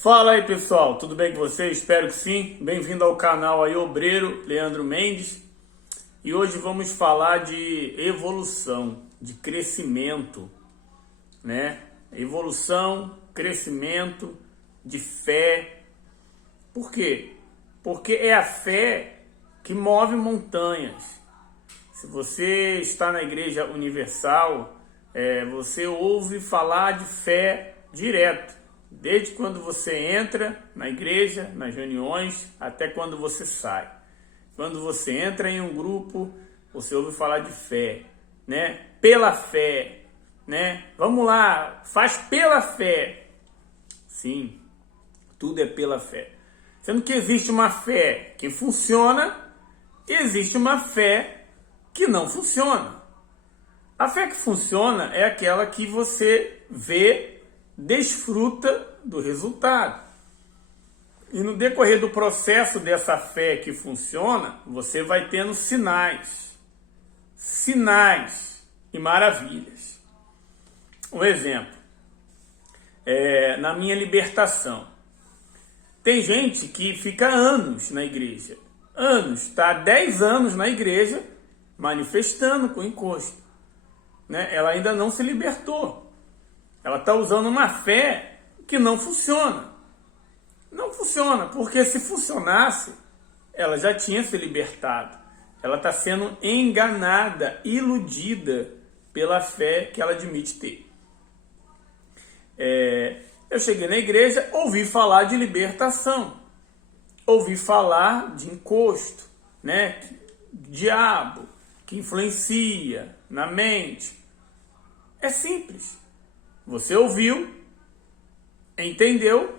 Fala aí pessoal, tudo bem com vocês? Espero que sim. Bem-vindo ao canal aí Obreiro Leandro Mendes. E hoje vamos falar de evolução, de crescimento, né? Evolução, crescimento, de fé. Por quê? Porque é a fé que move montanhas. Se você está na Igreja Universal, você ouve falar de fé direto. Desde quando você entra na igreja, nas reuniões, até quando você sai. Quando você entra em um grupo, você ouve falar de fé, né? Pela fé, né? Vamos lá, faz pela fé. Sim, tudo é pela fé. Sendo que existe uma fé que funciona e existe uma fé que não funciona. A fé que funciona é aquela que você vê, desfruta do resultado. E no decorrer do processo dessa fé que funciona, você vai tendo sinais e maravilhas. Um exemplo, na minha libertação. Tem gente que fica anos na igreja, está há 10 anos na igreja, manifestando com encosto, né? Ela ainda não se libertou. Ela está usando uma fé que não funciona. Não funciona, porque se funcionasse, ela já tinha se libertado. Ela está sendo enganada, iludida pela fé que ela admite ter. Eu cheguei na igreja, ouvi falar de libertação. Ouvi falar de encosto, né? Diabo, que influencia na mente. É simples. Você ouviu, entendeu,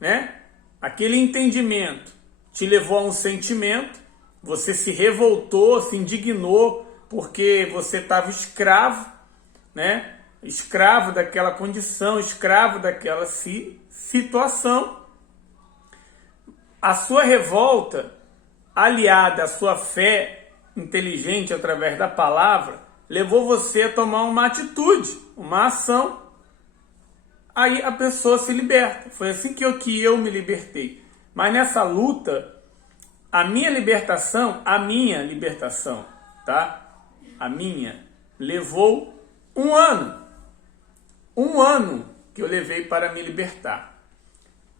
né? Aquele entendimento te levou a um sentimento, você se revoltou, se indignou, porque você estava escravo, né? Escravo daquela condição, escravo daquela situação. A sua revolta, aliada à sua fé inteligente através da palavra, levou você a tomar uma atitude, uma ação. Aí a pessoa se liberta. Foi assim que eu me libertei. Mas nessa luta, a minha libertação, tá? A minha, levou um ano. Um ano que eu levei para me libertar.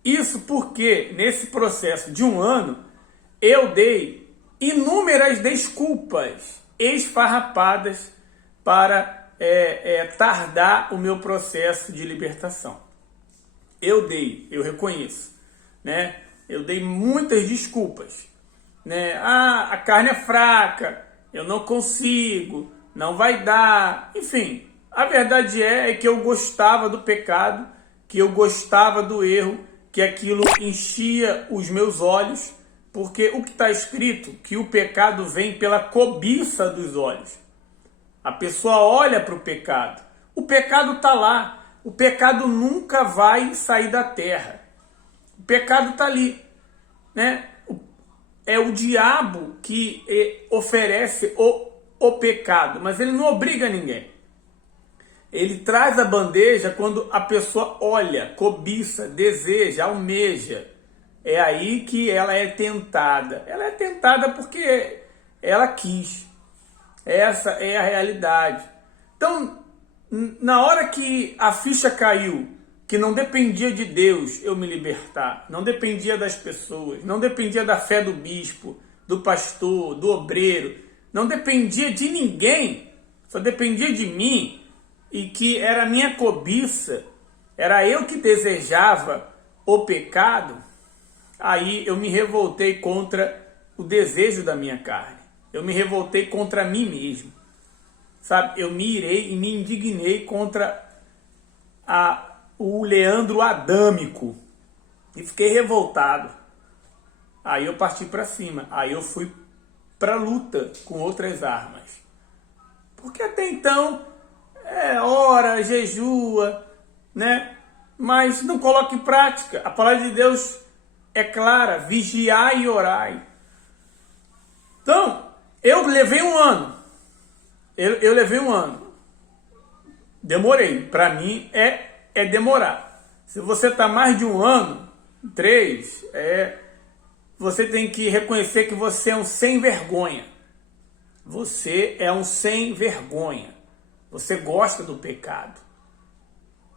Isso porque, nesse processo de um ano, eu dei inúmeras desculpas esfarrapadas para tardar o meu processo de libertação. Eu reconheço, né? Eu dei muitas desculpas, né? A carne é fraca, eu não consigo, não vai dar, enfim. A verdade é que eu gostava do pecado, que eu gostava do erro, que aquilo enchia os meus olhos, porque o que está escrito, que o pecado vem pela cobiça dos olhos. A pessoa olha para o pecado está lá, o pecado nunca vai sair da terra, o pecado está ali, né? É o diabo que oferece o pecado, mas ele não obriga ninguém. Ele traz a bandeja quando a pessoa olha, cobiça, deseja, almeja. É aí que ela é tentada. Ela é tentada porque ela quis. Essa é a realidade. Então, na hora que a ficha caiu, que não dependia de Deus eu me libertar, não dependia das pessoas, não dependia da fé do bispo, do pastor, do obreiro, não dependia de ninguém, só dependia de mim, e que era minha cobiça, era eu que desejava o pecado, aí eu me revoltei contra o desejo da minha carne. Eu me revoltei contra mim mesmo, sabe? Eu me irei e me indignei contra o Leandro adâmico e fiquei revoltado. Aí eu parti para cima, aí eu fui para luta com outras armas. Porque até então, ora, jejua, né? Mas não coloca em prática. A palavra de Deus é clara, vigiai e orai. Então, eu levei um ano. Eu levei um ano. Demorei. Para mim é demorar. Se você está mais de um ano, 3, você tem que reconhecer que você é um sem vergonha. Você é um sem vergonha. Você gosta do pecado.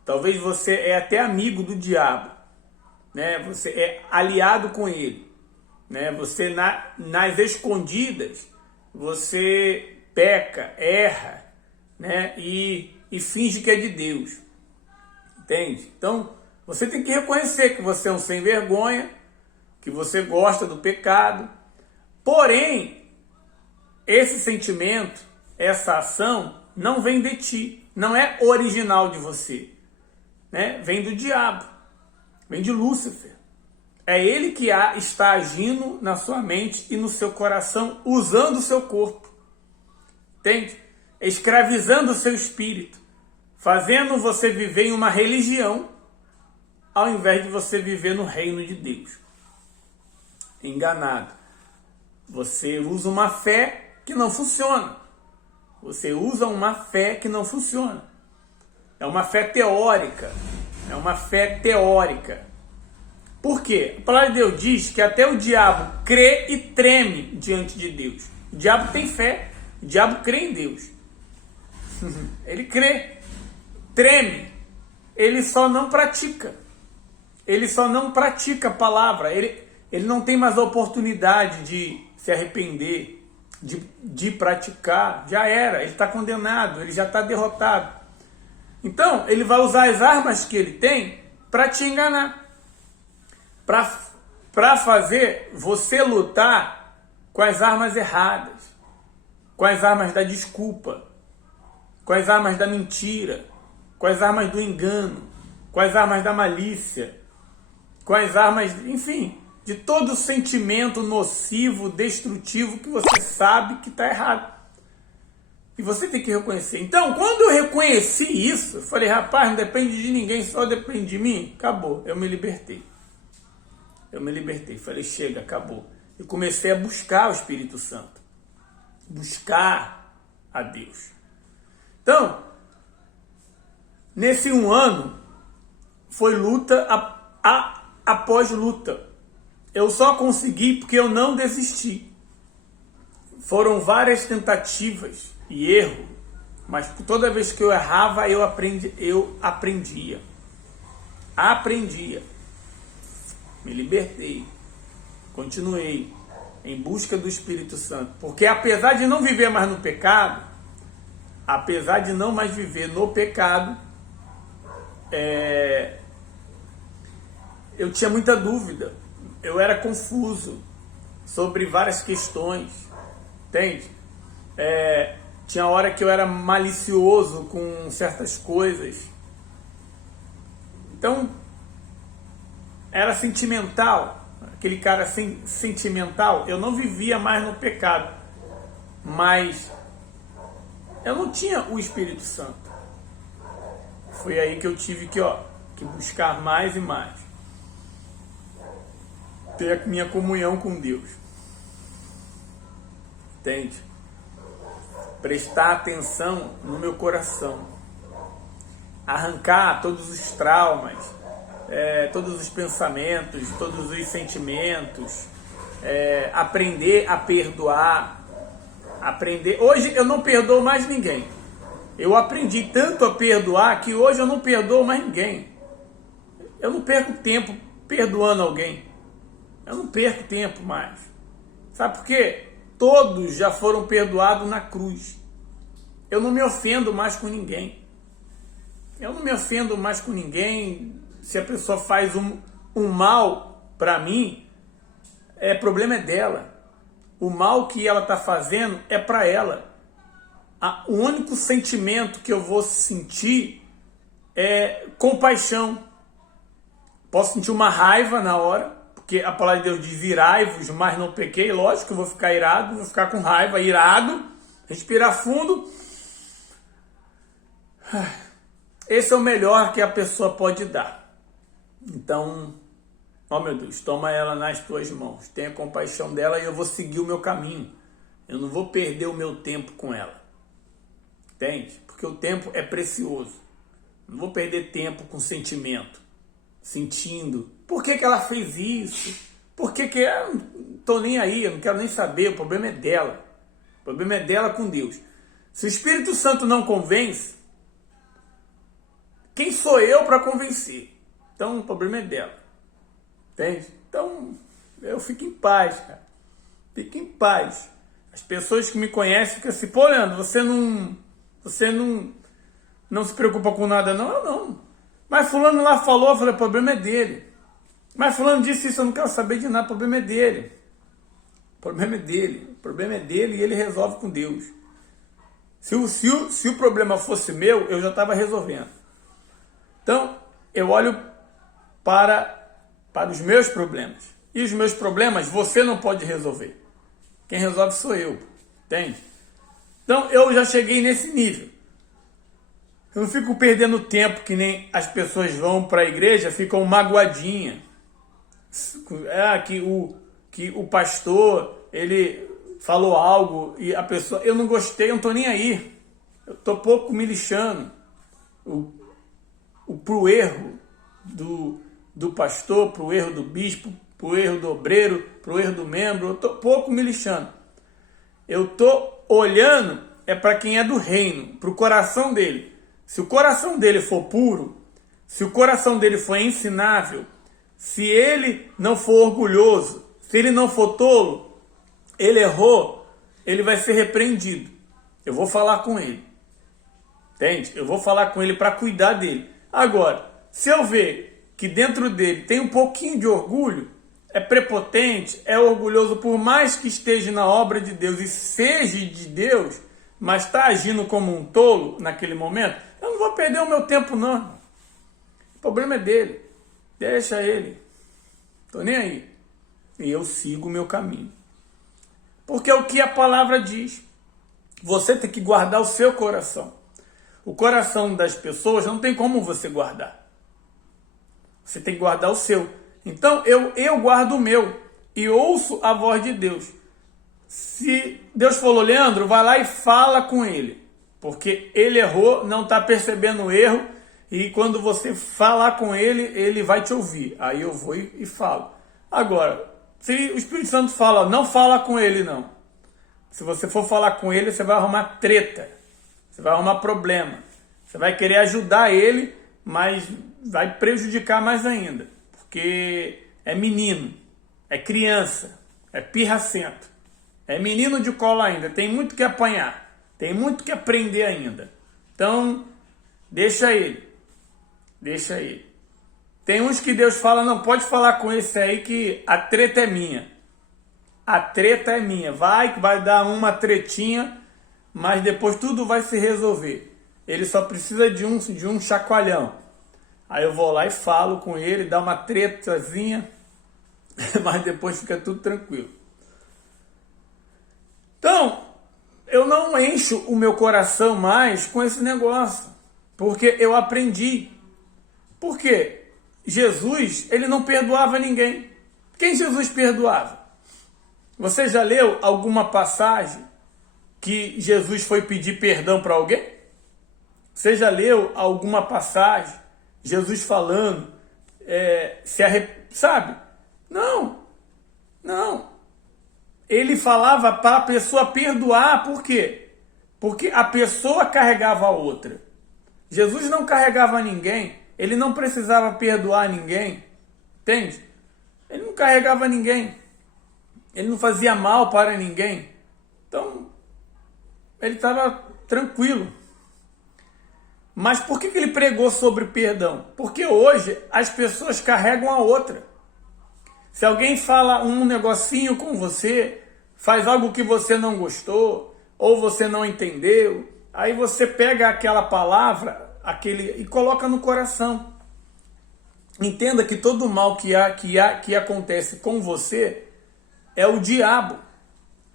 Talvez você é até amigo do diabo, né? Você é aliado com ele, né? Você nas escondidas, você peca, erra, né? E finge que é de Deus, entende? Então, você tem que reconhecer que você é um sem vergonha, que você gosta do pecado, porém, esse sentimento, essa ação, não vem de ti, não é original de você, né? Vem do diabo, vem de Lúcifer. É ele que está agindo na sua mente e no seu coração, usando o seu corpo, entende? Escravizando o seu espírito, fazendo você viver em uma religião, ao invés de você viver no reino de Deus. Enganado. Você usa uma fé que não funciona. Você usa uma fé que não funciona. É uma fé teórica. É uma fé teórica. Por quê? A palavra de Deus diz que até o diabo crê e treme diante de Deus. O diabo tem fé. O diabo crê em Deus. Ele crê. Treme. Ele só não pratica. Ele só não pratica a palavra. Ele não tem mais a oportunidade de se arrepender, de praticar. Já era. Ele está condenado. Ele já está derrotado. Então, ele vai usar as armas que ele tem para te enganar. Para fazer você lutar com as armas erradas. Com as armas da desculpa. Com as armas da mentira. Com as armas do engano. Com as armas da malícia. Com as armas, enfim, de todo sentimento nocivo, destrutivo que você sabe que está errado. E você tem que reconhecer. Então, quando eu reconheci isso, eu falei, rapaz, não depende de ninguém, só depende de mim. Acabou, eu me libertei. Falei, chega, acabou. E comecei a buscar o Espírito Santo. Buscar a Deus. Então, nesse 1 ano, foi luta após luta. Eu só consegui porque eu não desisti. Foram várias tentativas e erro, mas toda vez que eu errava, eu aprendia. Me libertei. Continuei em busca do Espírito Santo. Porque apesar de não viver mais no pecado, apesar de não mais viver no pecado, eu tinha muita dúvida. Eu era confuso sobre várias questões. Entende? Tinha hora que eu era malicioso com certas coisas. Então, era sentimental. Aquele cara sentimental. Eu não vivia mais no pecado. Mas eu não tinha o Espírito Santo. Foi aí que eu tive que buscar mais e mais. Ter a minha comunhão com Deus. Entende? Prestar atenção no meu coração. Arrancar todos os traumas, todos os pensamentos, todos os sentimentos. Aprender a perdoar. Hoje eu não perdoo mais ninguém. Eu aprendi tanto a perdoar que hoje eu não perdoo mais ninguém. Eu não perco tempo perdoando alguém. Eu não perco tempo mais. Sabe por quê? Todos já foram perdoados na cruz. Eu não me ofendo mais com ninguém. Se a pessoa faz um mal para mim, problema é dela. O mal que ela está fazendo é para ela. O único sentimento que eu vou sentir é compaixão. Posso sentir uma raiva na hora, porque a palavra de Deus diz, irai-vos, mas não pequei. Lógico que eu vou ficar irado, vou ficar com raiva, irado, respirar fundo. Esse é o melhor que a pessoa pode dar. Então, meu Deus, toma ela nas tuas mãos. Tenha compaixão dela e eu vou seguir o meu caminho. Eu não vou perder o meu tempo com ela. Entende? Porque o tempo é precioso. Não vou perder tempo com sentimento. sentindo. Por que ela fez isso? Por que eu não tô nem aí, eu não quero nem saber, o problema é dela. O problema é dela com Deus. Se o Espírito Santo não convence, quem sou eu para convencer? Então o problema é dela. Entende? Então eu fico em paz, cara. Fico em paz. As pessoas que me conhecem ficam assim, pô, Leandro, você não se preocupa com nada, não? Eu não. Mas fulano lá falou, eu falei, o problema é dele. Mas fulano disse isso, eu não quero saber de nada, o problema é dele. O problema é dele. O problema é dele e ele resolve com Deus. Se o problema fosse meu, eu já estava resolvendo. Então, eu olho para os meus problemas. E os meus problemas você não pode resolver. Quem resolve sou eu. Entende? Então, eu já cheguei nesse nível. Eu não fico perdendo tempo que nem as pessoas vão para a igreja, ficam magoadinhas. Que o pastor, ele falou algo e a pessoa, eu não gostei, eu não tô nem aí. Eu tô pouco me lixando pro erro do pastor, pro erro do bispo, pro erro do obreiro, pro erro do membro. Eu tô pouco me lixando. Eu tô olhando para quem é do reino, pro coração dele. Se o coração dele for puro, se o coração dele for ensinável, se ele não for orgulhoso, se ele não for tolo, ele errou, ele vai ser repreendido. Eu vou falar com ele. Entende? Eu vou falar com ele para cuidar dele. Agora, se eu ver que dentro dele tem um pouquinho de orgulho, é prepotente, é orgulhoso, por mais que esteja na obra de Deus e seja de Deus, mas está agindo como um tolo naquele momento, eu não vou perder o meu tempo, não. O problema é dele. Deixa ele. Tô nem aí. E eu sigo o meu caminho. Porque é o que a palavra diz. Você tem que guardar o seu coração. O coração das pessoas não tem como você guardar. Você tem que guardar o seu. Então eu guardo o meu e ouço a voz de Deus. Se Deus falou, Leandro, vai lá e fala com ele. Porque ele errou, não está percebendo o erro. E quando você falar com ele, ele vai te ouvir. Aí eu vou e falo. Agora, se o Espírito Santo fala, não fala com ele não. Se você for falar com ele, você vai arrumar treta. Você vai arrumar problema. Você vai querer ajudar ele, mas vai prejudicar mais ainda. Porque é menino, é criança, é pirracento. É menino de cola ainda, tem muito que apanhar. Tem muito que aprender ainda. Então, deixa ele. Deixa ele. Tem uns que Deus fala, não, pode falar com esse aí que a treta é minha. A treta é minha. Vai dar uma tretinha, mas depois tudo vai se resolver. Ele só precisa de um chacoalhão. Aí eu vou lá e falo com ele, dá uma tretazinha, mas depois fica tudo tranquilo. Então, eu não encho o meu coração mais com esse negócio, porque eu aprendi. Por quê? Jesus, ele não perdoava ninguém. Quem Jesus perdoava? Você já leu alguma passagem que Jesus foi pedir perdão para alguém? Você já leu alguma passagem, Jesus falando, sabe? Não. Ele falava para a pessoa perdoar, por quê? Porque a pessoa carregava a outra. Jesus não carregava ninguém, ele não precisava perdoar ninguém, entende? Ele não carregava ninguém, ele não fazia mal para ninguém, então ele estava tranquilo. Mas por que ele pregou sobre perdão? Porque hoje as pessoas carregam a outra. Se alguém fala um negocinho com você, faz algo que você não gostou, ou você não entendeu, aí você pega aquela palavra, e coloca no coração. Entenda que todo mal que acontece com você é o diabo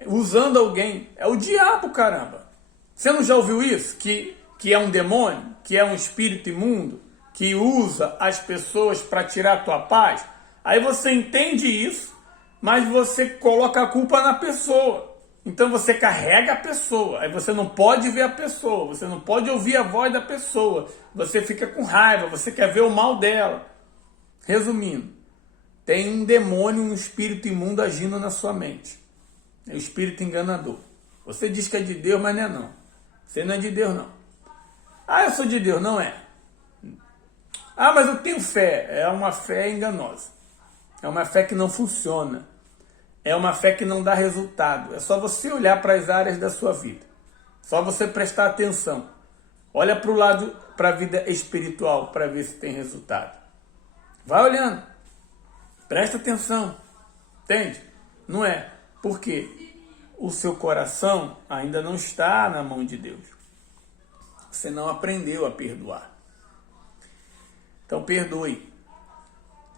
usando alguém. É o diabo, caramba. Você não já ouviu isso? Que é um demônio, que é um espírito imundo, que usa as pessoas para tirar a tua paz? Aí você entende isso, mas você coloca a culpa na pessoa. Então você carrega a pessoa, aí você não pode ver a pessoa, você não pode ouvir a voz da pessoa, você fica com raiva, você quer ver o mal dela. Resumindo, tem um demônio, um espírito imundo agindo na sua mente. É o espírito enganador. Você diz que é de Deus, mas não é não. Você não é de Deus, não. Ah, eu sou de Deus. Não é. Ah, mas eu tenho fé. É uma fé enganosa. É uma fé que não funciona. É uma fé que não dá resultado. É só você olhar para as áreas da sua vida. Só você prestar atenção. Olha para o lado, para a vida espiritual, para ver se tem resultado. Vai olhando. Presta atenção. Entende? Não é. Por quê? O seu coração ainda não está na mão de Deus. Você não aprendeu a perdoar. Então perdoe.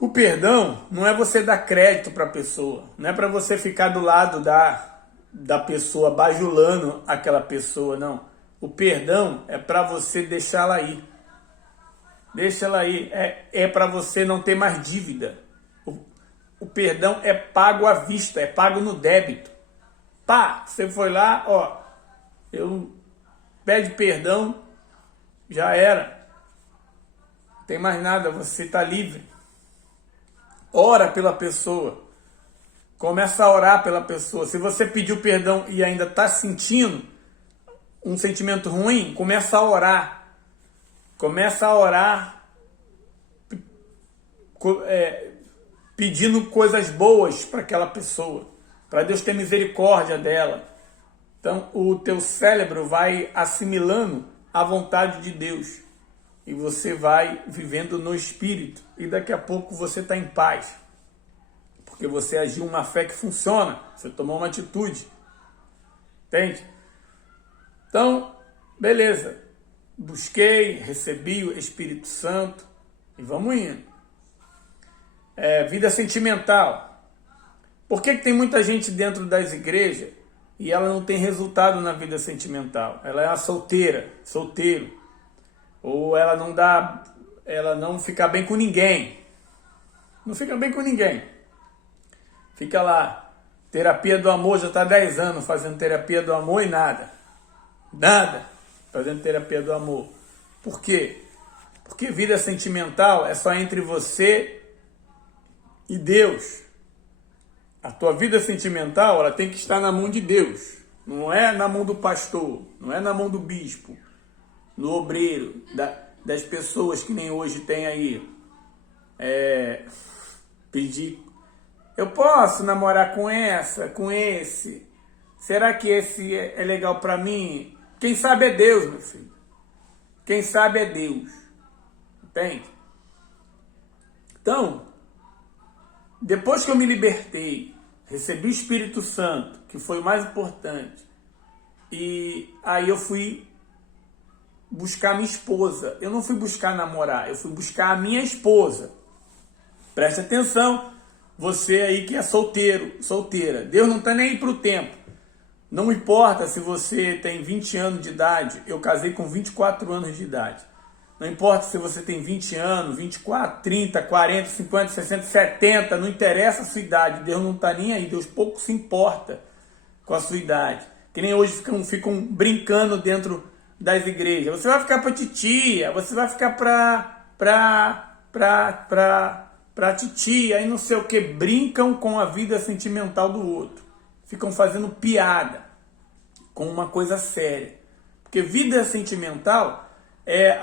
O perdão não é você dar crédito para a pessoa. Não é para você ficar do lado da pessoa, bajulando aquela pessoa, não. O perdão é para você deixá-la ir. Deixa ela ir. É para você não ter mais dívida. O perdão é pago à vista, é pago no débito. Pá, você foi lá, ó, pede perdão, já era. Não tem mais nada, você está livre. Ora pela pessoa. Começa a orar pela pessoa. Se você pediu perdão e ainda está sentindo um sentimento ruim, começa a orar. Começa a orar pedindo coisas boas para aquela pessoa, para Deus ter misericórdia dela. Então o teu cérebro vai assimilando a vontade de Deus e você vai vivendo no Espírito e daqui a pouco você está em paz, porque você agiu uma fé que funciona, você tomou uma atitude, entende? Então, beleza, busquei, recebi o Espírito Santo e vamos indo. Vida sentimental. Por que tem muita gente dentro das igrejas e ela não tem resultado na vida sentimental? Ela é a solteiro. Ou ela não fica bem com ninguém. Não fica bem com ninguém. Fica lá, terapia do amor, já está 10 anos fazendo terapia do amor e nada. Nada fazendo terapia do amor. Por quê? Porque vida sentimental é só entre você e Deus. A tua vida sentimental, ela tem que estar na mão de Deus. Não é na mão do pastor, não é na mão do bispo, no obreiro, das pessoas que nem hoje tem aí. Pedir, eu posso namorar com essa, com esse? Será que esse é legal para mim? Quem sabe é Deus, meu filho. Quem sabe é Deus. Entende? Então, depois que eu me libertei, recebi o Espírito Santo, que foi o mais importante, e aí eu fui buscar minha esposa. Eu não fui buscar namorar, eu fui buscar a minha esposa. Preste atenção, você aí que é solteiro, solteira. Deus não está nem aí para o tempo. Não importa se você tem 20 anos de idade, eu casei com 24 anos de idade. Não importa se você tem 20 anos, 24, 30, 40, 50, 60, 70, não interessa a sua idade, Deus não está nem aí, Deus pouco se importa com a sua idade. Que nem hoje ficam brincando dentro das igrejas. Você vai ficar para titia, você vai ficar para titia, e não sei o que, brincam com a vida sentimental do outro. Ficam fazendo piada com uma coisa séria. Porque vida sentimental é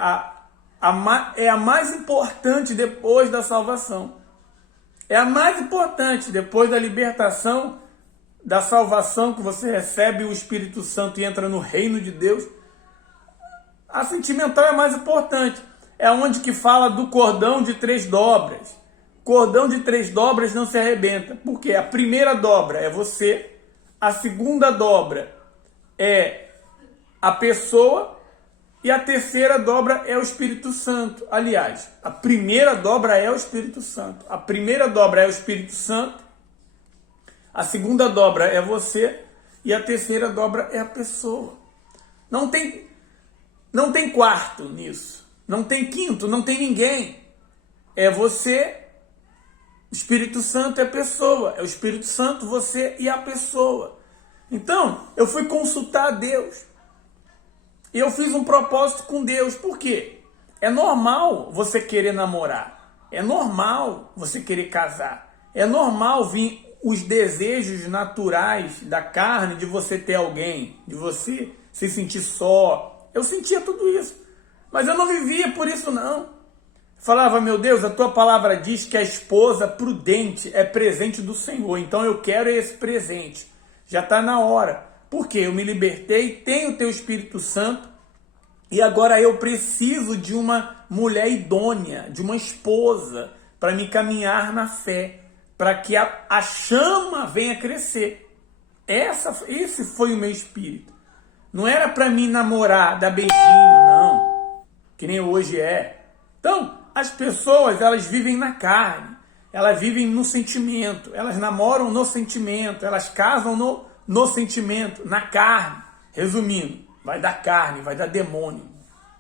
a mais importante depois da salvação. É a mais importante depois da libertação, da salvação, que você recebe o Espírito Santo e entra no reino de Deus. A sentimental é a mais importante. É onde que fala do cordão de 3 dobras. Cordão de 3 dobras não se arrebenta. Porque a primeira dobra é você, a segunda dobra é a pessoa, e a terceira dobra é o Espírito Santo. Aliás, a primeira dobra é o Espírito Santo. A primeira dobra é o Espírito Santo, a segunda dobra é você e a terceira dobra é a pessoa. Não tem quarto nisso. Não tem quinto, não tem ninguém. É você, o Espírito Santo é a pessoa. É o Espírito Santo, você e a pessoa. Então, eu fui consultar a Deus. E eu fiz um propósito com Deus. Por quê? É normal você querer namorar. É normal você querer casar. É normal vir os desejos naturais da carne de você ter alguém, de você se sentir só. Eu sentia tudo isso, mas eu não vivia por isso não. Falava, meu Deus, a tua palavra diz que a esposa prudente é presente do Senhor, então eu quero esse presente. Já está na hora, porque eu me libertei, tenho o teu Espírito Santo, e agora eu preciso de uma mulher idônea, de uma esposa, para me caminhar na fé, para que a chama venha crescer. Esse foi o meu espírito. Não era para mim namorar, dar beijinho, não, que nem hoje é. Então, as pessoas, elas vivem na carne, elas vivem no sentimento, elas namoram no sentimento, elas casam no sentimento, na carne. Resumindo, vai dar carne, vai dar demônio,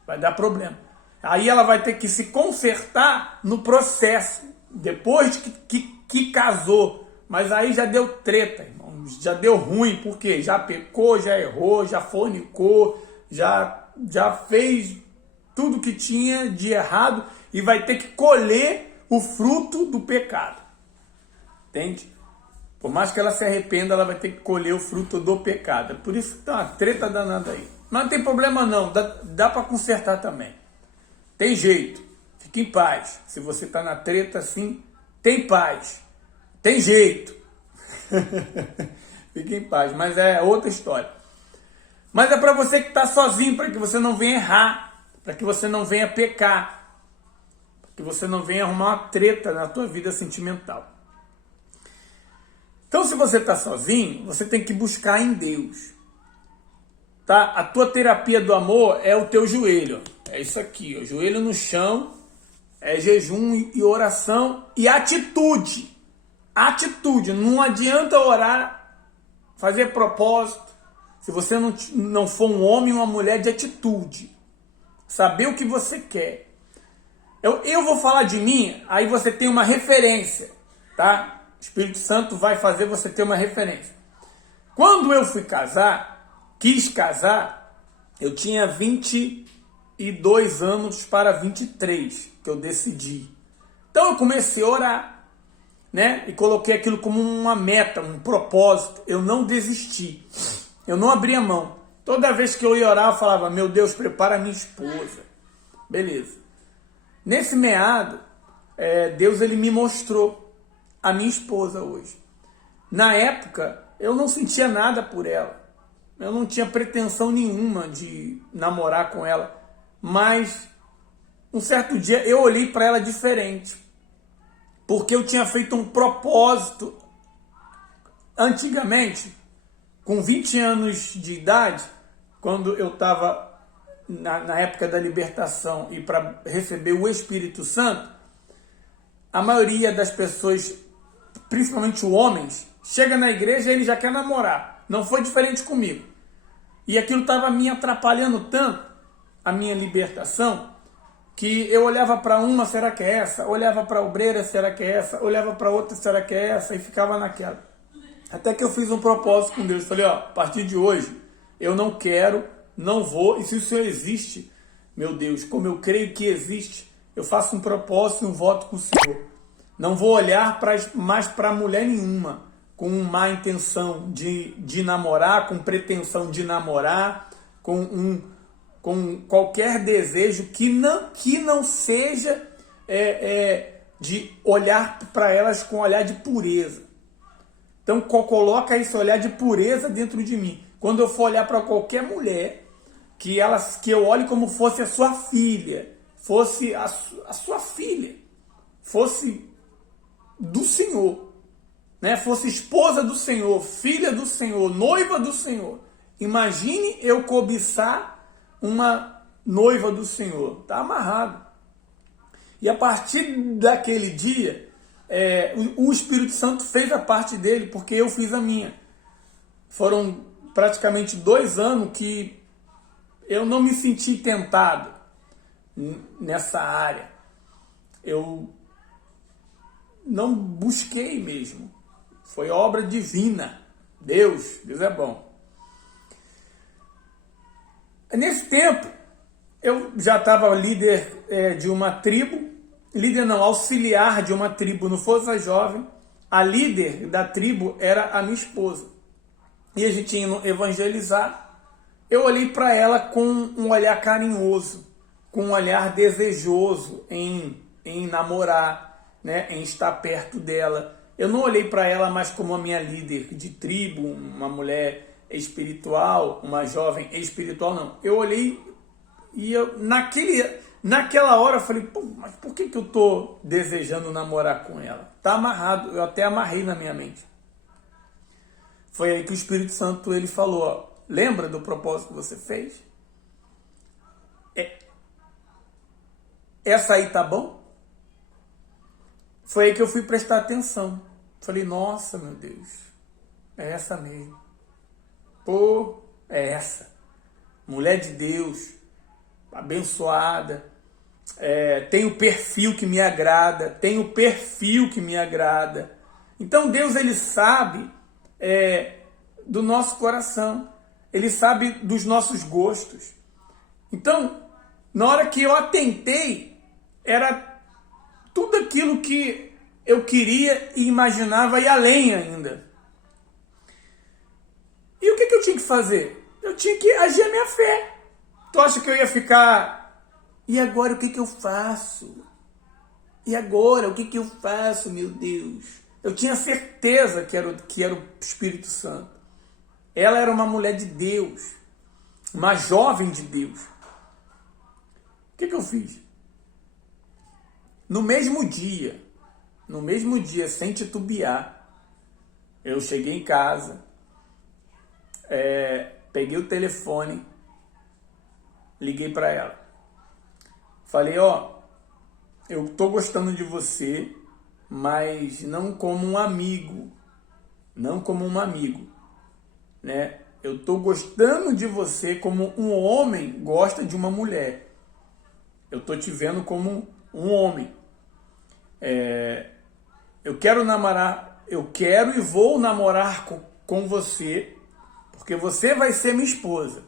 vai dar problema. Aí ela vai ter que se consertar no processo, depois que casou. Mas aí já deu treta, irmão, já deu ruim, porque já pecou, já errou, já fornicou, já fez tudo que tinha de errado e vai ter que colher o fruto do pecado. Entende? Por mais que ela se arrependa, ela vai ter que colher o fruto do pecado. Por isso que tá uma treta danada aí. Mas não tem problema não, dá para consertar também. Tem jeito, fique em paz. Se você está na treta assim, tem paz, tem jeito. Fique em paz, mas é outra história. Mas é para você que está sozinho, para que você não venha errar, para que você não venha pecar, para que você não venha arrumar uma treta na tua vida sentimental. Então, se você está sozinho, você tem que buscar em Deus. Tá? A tua terapia do amor é o teu joelho. É isso aqui, ó, joelho no chão, é jejum e oração e atitude. Atitude, não adianta orar, fazer propósito, se você não for um homem ou uma mulher de atitude. Saber o que você quer. Eu vou falar de mim, aí você tem uma referência, tá? O Espírito Santo vai fazer você ter uma referência. Quando eu fui casar, quis casar, eu tinha 22 anos para 23, que eu decidi. Então eu comecei a orar, né? E coloquei aquilo como uma meta, um propósito. Eu não desisti. Eu não abri a mão. Toda vez que eu ia orar, eu falava, meu Deus, prepara a minha esposa. Beleza. Nesse meado, Deus ele me mostrou a minha esposa hoje. Na época, eu não sentia nada por ela. Eu não tinha pretensão nenhuma de namorar com ela. Mas, um certo dia, eu olhei para ela diferente. Porque eu tinha feito um propósito. Antigamente, com 20 anos de idade, quando eu estava na época da libertação e para receber o Espírito Santo, a maioria das pessoas, principalmente os homens, chega na igreja e ele já quer namorar. Não foi diferente comigo. E aquilo estava me atrapalhando tanto, a minha libertação, que eu olhava para uma, será que é essa? Olhava para a obreira, será que é essa? Olhava para outra, será que é essa? E ficava naquela. Até que eu fiz um propósito com Deus. Falei, ó, a partir de hoje, eu não quero, não vou. E se o Senhor existe, meu Deus, como eu creio que existe, eu faço um propósito e um voto com o Senhor. Não vou olhar mais para mulher nenhuma com má intenção de namorar, com pretensão de namorar, com qualquer desejo que não seja de olhar para elas com olhar de pureza. Então coloca esse olhar de pureza dentro de mim. Quando eu for olhar para qualquer mulher, que eu olhe como fosse a sua filha, fosse a sua filha, fosse do Senhor, né? Fosse esposa do Senhor, filha do Senhor, noiva do Senhor. Imagine eu cobiçar uma noiva do Senhor. Está amarrado. E a partir daquele dia, o Espírito Santo fez a parte dele, porque eu fiz a minha. Foram praticamente 2 anos que eu não me senti tentado nessa área. Eu não busquei mesmo. Foi obra divina. Deus é bom. Nesse tempo, eu já estava líder de uma tribo, líder não, auxiliar de uma tribo no Força Jovem. A líder da tribo era a minha esposa. E a gente indo evangelizar. Eu olhei para ela com um olhar carinhoso, com um olhar desejoso em namorar, né, em estar perto dela. Eu não olhei para ela mais como a minha líder de tribo, uma mulher espiritual, uma jovem espiritual, não. Eu olhei e naquela hora eu falei, pô, mas por que eu tô desejando namorar com ela? Tá amarrado, eu até amarrei na minha mente. Foi aí que o Espírito Santo ele falou, ó, lembra do propósito que você fez? Essa aí tá bom? Foi aí que eu fui prestar atenção. Falei, nossa, meu Deus, é essa mesmo. Pô, é essa. Mulher de Deus, abençoada, tem o perfil que me agrada, tem o perfil que me agrada. Então Deus, ele sabe do nosso coração, ele sabe dos nossos gostos. Então, na hora que eu atentei, era tudo aquilo que eu queria e imaginava e além ainda. E o que eu tinha que fazer? Eu tinha que agir a minha fé. Tu acha que eu ia ficar... E agora o que eu faço? E agora o que eu faço, meu Deus? Eu tinha certeza que era o Espírito Santo. Ela era uma mulher de Deus. Uma jovem de Deus. O que eu fiz? No mesmo dia, sem titubear, eu cheguei em casa, peguei o telefone, liguei para ela. Falei, ó, eu tô gostando de você, mas não como um amigo, né? Eu tô gostando de você como um homem gosta de uma mulher. Eu tô te vendo como um homem. Eu quero namorar, eu quero e vou namorar com você, porque você vai ser minha esposa.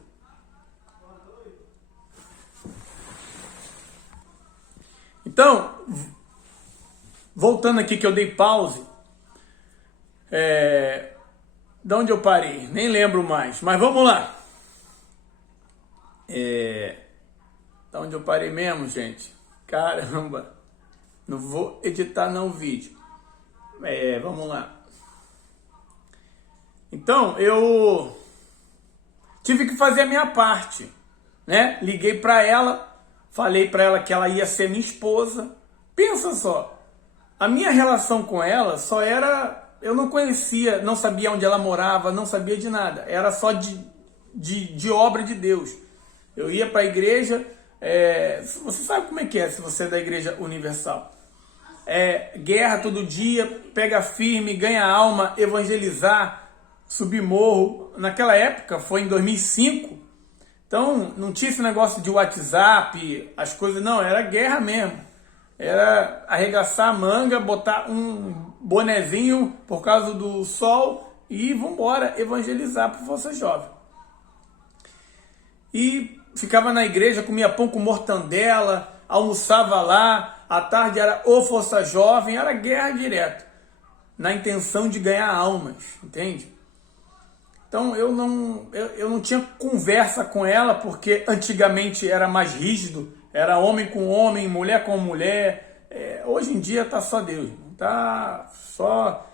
Então, voltando aqui que eu dei pause, de onde eu parei? Nem lembro mais, mas vamos lá. Da onde eu parei mesmo, gente? Caramba, não vou editar não o vídeo. Vamos lá. Então, eu tive que fazer a minha parte, né? Liguei para ela, falei para ela que ela ia ser minha esposa. Pensa só, a minha relação com ela só era... Eu não conhecia, não sabia onde ela morava, não sabia de nada. Era só de obra de Deus. Eu ia para a igreja, você sabe como é que é se você é da Igreja Universal. Guerra todo dia, pega firme, ganha alma, evangelizar, subir morro. Naquela época, foi em 2005, então não tinha esse negócio de WhatsApp, as coisas, não, era guerra mesmo. Era arregaçar a manga, botar um bonezinho por causa do sol e vambora evangelizar para Força Jovem. E ficava na igreja, comia pão com mortandela, almoçava lá, à tarde era o Força Jovem, era guerra direto, na intenção de ganhar almas, entende? Então eu não tinha conversa com ela, porque antigamente era mais rígido, era homem com homem, mulher com mulher. Hoje em dia tá só Deus, tá só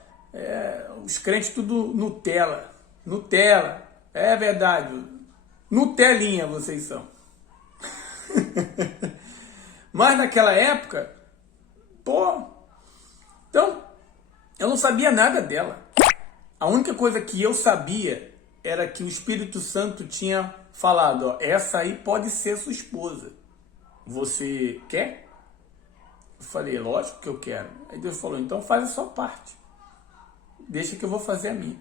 os crentes tudo Nutella, é verdade, Nutelinha vocês são. Mas naquela época, então eu não sabia nada dela. A única coisa que eu sabia era que o Espírito Santo tinha falado, ó, essa aí pode ser sua esposa. Você quer? Eu falei, lógico que eu quero. Aí Deus falou, então faz a sua parte. Deixa que eu vou fazer a minha.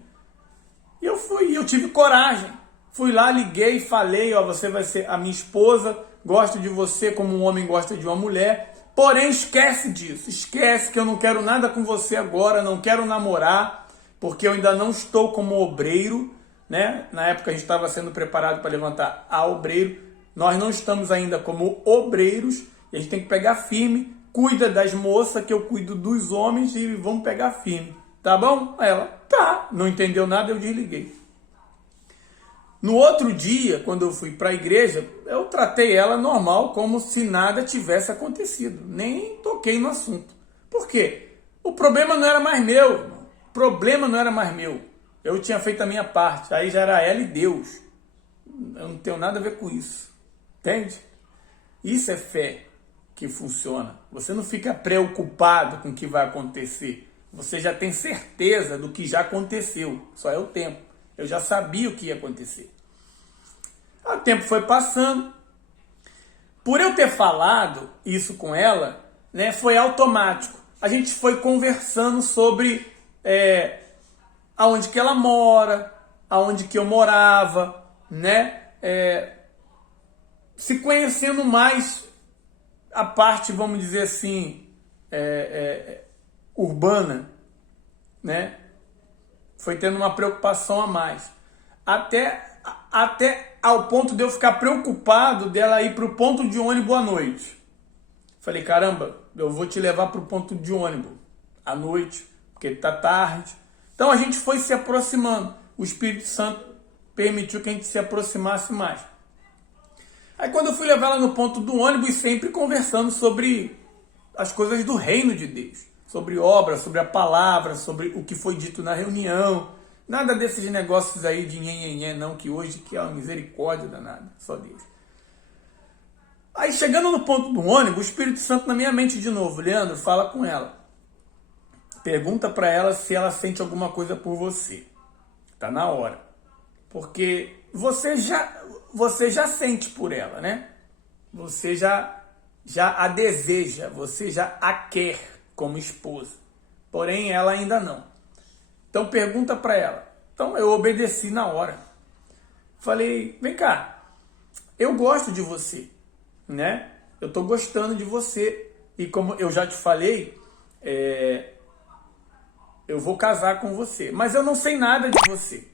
E eu fui, eu tive coragem. Fui lá, liguei, falei, ó, você vai ser a minha esposa, gosto de você como um homem gosta de uma mulher. Porém, esquece disso. Esquece que eu não quero nada com você agora, não quero namorar, porque eu ainda não estou como obreiro, né? Na época a gente estava sendo preparado para levantar a obreiro. Nós não estamos ainda como obreiros e a gente tem que pegar firme cuida das moças, que eu cuido dos homens e vamos pegar firme. Tá bom? Aí ela, tá. Não entendeu nada, eu desliguei. No outro dia, quando eu fui para a igreja, eu tratei ela normal, como se nada tivesse acontecido. Nem toquei no assunto. Por quê? O problema não era mais meu. Irmão. O problema não era mais meu. Eu tinha feito a minha parte. Aí já era ela e Deus. Eu não tenho nada a ver com isso. Entende? Isso é fé que funciona. Você não fica preocupado com o que vai acontecer. Você já tem certeza do que já aconteceu. Só é o tempo. Eu já sabia o que ia acontecer. O tempo foi passando. Por eu ter falado isso com ela, né, foi automático. A gente foi conversando sobre aonde que ela mora, aonde que eu morava, né? Se conhecendo mais a parte, vamos dizer assim, urbana, né? Foi tendo uma preocupação a mais. Até ao ponto de eu ficar preocupado dela ir para o ponto de ônibus à noite. Falei, caramba, eu vou te levar para o ponto de ônibus à noite, porque está tarde. Então a gente foi se aproximando. O Espírito Santo permitiu que a gente se aproximasse mais. Aí quando eu fui levar ela no ponto do ônibus, sempre conversando sobre as coisas do reino de Deus. Sobre obra, sobre a palavra, sobre o que foi dito na reunião. Nada desses negócios aí de nhenhenhé, não, que hoje que é uma misericórdia danada, só Deus. Aí chegando no ponto do ônibus, o Espírito Santo na minha mente de novo, Leandro, fala com ela. Pergunta para ela se ela sente alguma coisa por você. Tá na hora. Porque você já sente por ela, né? Você já a deseja, você já a quer como esposa. Porém, ela ainda não. Então pergunta para ela. Então eu obedeci na hora. Falei, vem cá, eu gosto de você, né? Eu tô gostando de você. E como eu já te falei, eu vou casar com você. Mas eu não sei nada de você.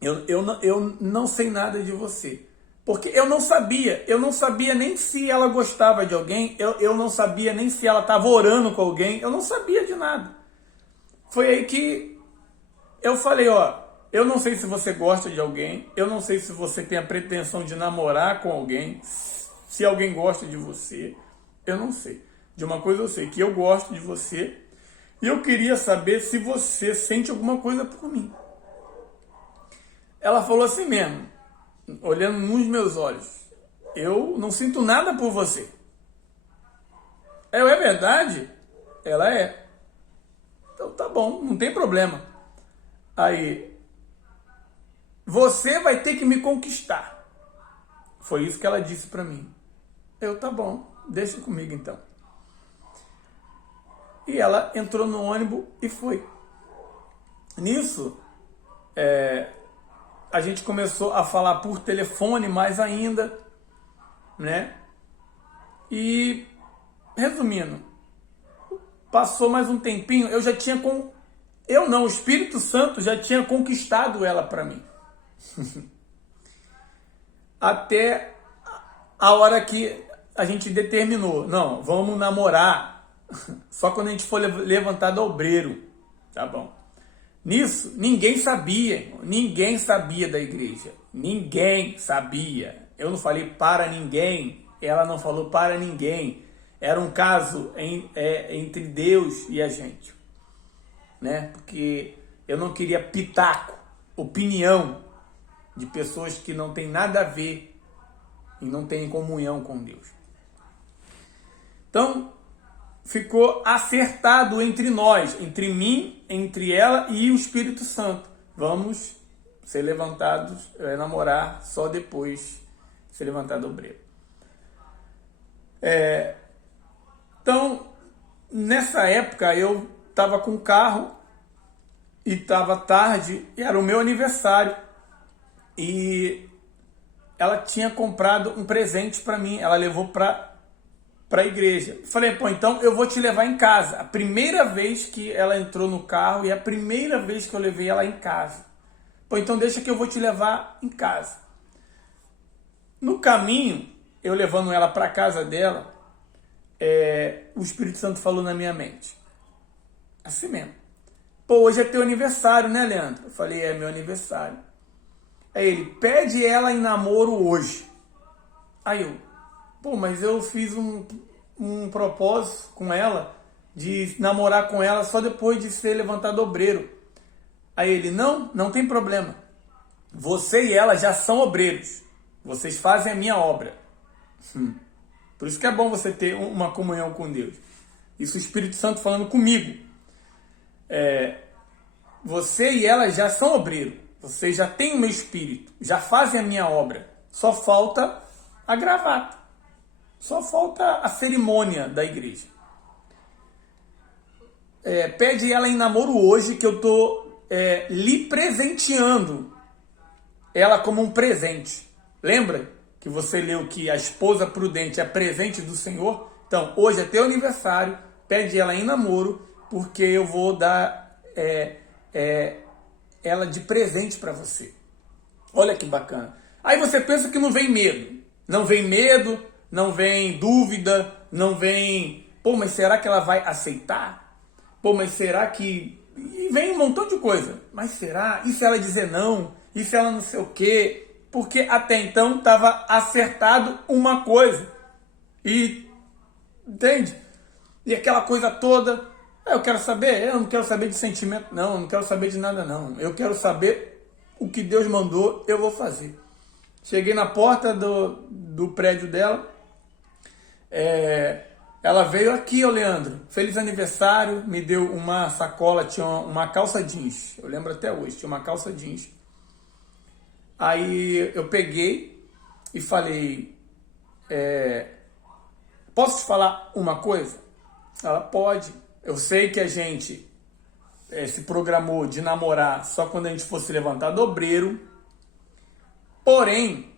Eu não sei nada de você. Porque eu não sabia nem se ela gostava de alguém, eu não sabia nem se ela estava orando com alguém, eu não sabia de nada. Foi aí que eu falei, eu não sei se você gosta de alguém, eu não sei se você tem a pretensão de namorar com alguém, se alguém gosta de você, eu não sei. De uma coisa eu sei, que eu gosto de você, e eu queria saber se você sente alguma coisa por mim. Ela falou assim mesmo, olhando nos meus olhos, eu não sinto nada por você. É verdade? Ela é. Então tá bom, não tem problema. Aí, você vai ter que me conquistar. Foi isso que ela disse pra mim. Tá bom, deixa comigo então. E ela entrou no ônibus e foi. Nisso, a gente começou a falar por telefone mais ainda, né? E, resumindo, passou mais um tempinho, eu já tinha o Espírito Santo já tinha conquistado ela para mim. Até a hora que a gente determinou, não, vamos namorar só quando a gente for levantar do obreiro, tá bom? Nisso, ninguém sabia da igreja, ninguém sabia. Eu não falei para ninguém, ela não falou para ninguém. Era um caso entre Deus e a gente, né? Porque eu não queria pitaco, opinião de pessoas que não têm nada a ver e não têm comunhão com Deus. Então, ficou acertado entre nós, entre mim, entre ela e o Espírito Santo. Vamos ser levantados, namorar só depois de ser levantado o obreiro. Então, nessa época, eu estava com o carro e estava tarde, e era o meu aniversário. E ela tinha comprado um presente para mim, ela levou para a igreja. Falei, então eu vou te levar em casa. A primeira vez que ela entrou no carro e a primeira vez que eu levei ela em casa. Então deixa que eu vou te levar em casa. No caminho, eu levando ela para a casa dela, o Espírito Santo falou na minha mente. Assim mesmo. Pô, hoje é teu aniversário, né, Leandro? Eu falei, é meu aniversário. Aí ele, pede ela em namoro hoje. Aí eu, pô, mas eu fiz um propósito com ela, de namorar com ela só depois de ser levantado obreiro. Aí ele, não tem problema. Você e ela já são obreiros. Vocês fazem a minha obra. Por isso que é bom você ter uma comunhão com Deus. Isso o Espírito Santo falando comigo. Você e ela já são obreiros. Vocês já têm o meu espírito. Já fazem a minha obra. Só falta a gravata. Só falta a cerimônia da igreja. Pede ela em namoro hoje, que eu estou lhe presenteando ela como um presente. Lembra que você leu que a esposa prudente é presente do Senhor? Então, hoje é teu aniversário, pede ela em namoro, porque eu vou dar ela de presente para você. Olha que bacana. Aí você pensa que não vem medo. Não vem medo, não vem dúvida, não vem... Pô, mas será que ela vai aceitar? Pô, mas será que... E vem um montão de coisa. Mas será? E se ela dizer não? E se ela não sei o quê? Porque até então estava acertado uma coisa. E... Entende? E aquela coisa toda... Eu quero saber, eu não quero saber de sentimento, não. Eu não quero saber de nada, não. Eu quero saber o que Deus mandou, eu vou fazer. Cheguei na porta do prédio dela. Ela veio aqui, ô Leandro, feliz aniversário, me deu uma sacola, tinha uma calça jeans, eu lembro até hoje, tinha uma calça jeans. Aí eu peguei e falei, posso te falar uma coisa? Ela, pode. Eu sei que a gente se programou de namorar só quando a gente fosse levantado obreiro, porém,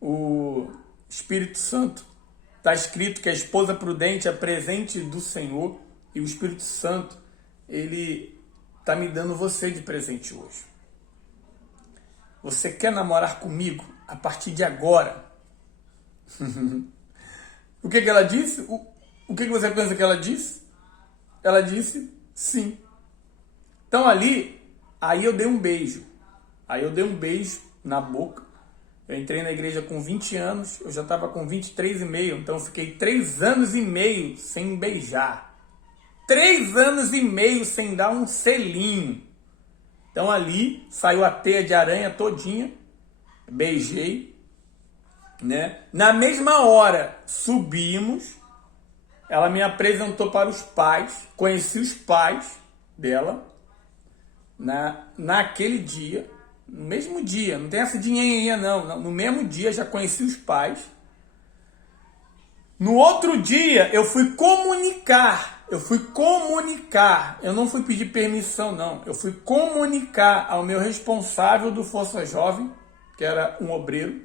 o Espírito Santo, está escrito que a esposa prudente é presente do Senhor, e o Espírito Santo, ele está me dando você de presente hoje. Você quer namorar comigo a partir de agora? O que ela disse? O que você pensa que ela disse? Ela disse sim. Então aí eu dei um beijo. Aí eu dei um beijo na boca. Eu entrei na igreja com 20 anos, eu já estava com 23,5, então eu fiquei 3 anos e meio sem beijar. 3 anos e meio sem dar um selinho. Então ali saiu a teia de aranha todinha, beijei, né? Na mesma hora subimos, ela me apresentou para os pais, conheci os pais dela naquele dia. No mesmo dia, não tem essa dinheirinha não. No mesmo dia já conheci os pais. No outro dia eu fui comunicar. Eu não fui pedir permissão não. Eu fui comunicar ao meu responsável do Força Jovem, que era um obreiro.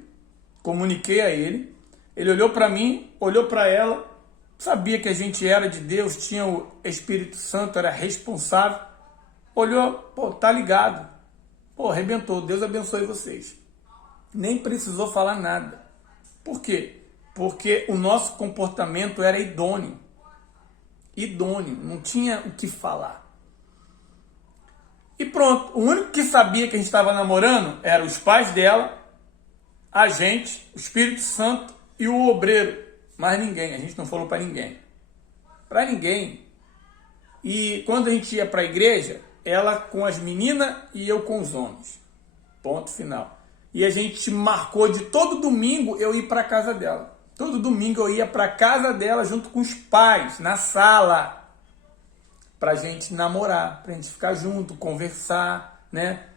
Comuniquei a ele. Ele olhou para mim, olhou para ela. Sabia que a gente era de Deus, tinha o Espírito Santo, era responsável. Olhou, pô, tá ligado. Pô, arrebentou. Deus abençoe vocês. Nem precisou falar nada. Por quê? Porque o nosso comportamento era idôneo. Idôneo. Não tinha o que falar. E pronto. O único que sabia que a gente estava namorando eram os pais dela, a gente, o Espírito Santo e o obreiro. Mas ninguém. A gente não falou para ninguém. Para ninguém. E quando a gente ia para a igreja, ela com as meninas e eu com os homens. Ponto final. E a gente marcou de todo domingo eu ir para a casa dela. Todo domingo eu ia para a casa dela junto com os pais, na sala. Pra gente namorar, pra gente ficar junto, conversar, né?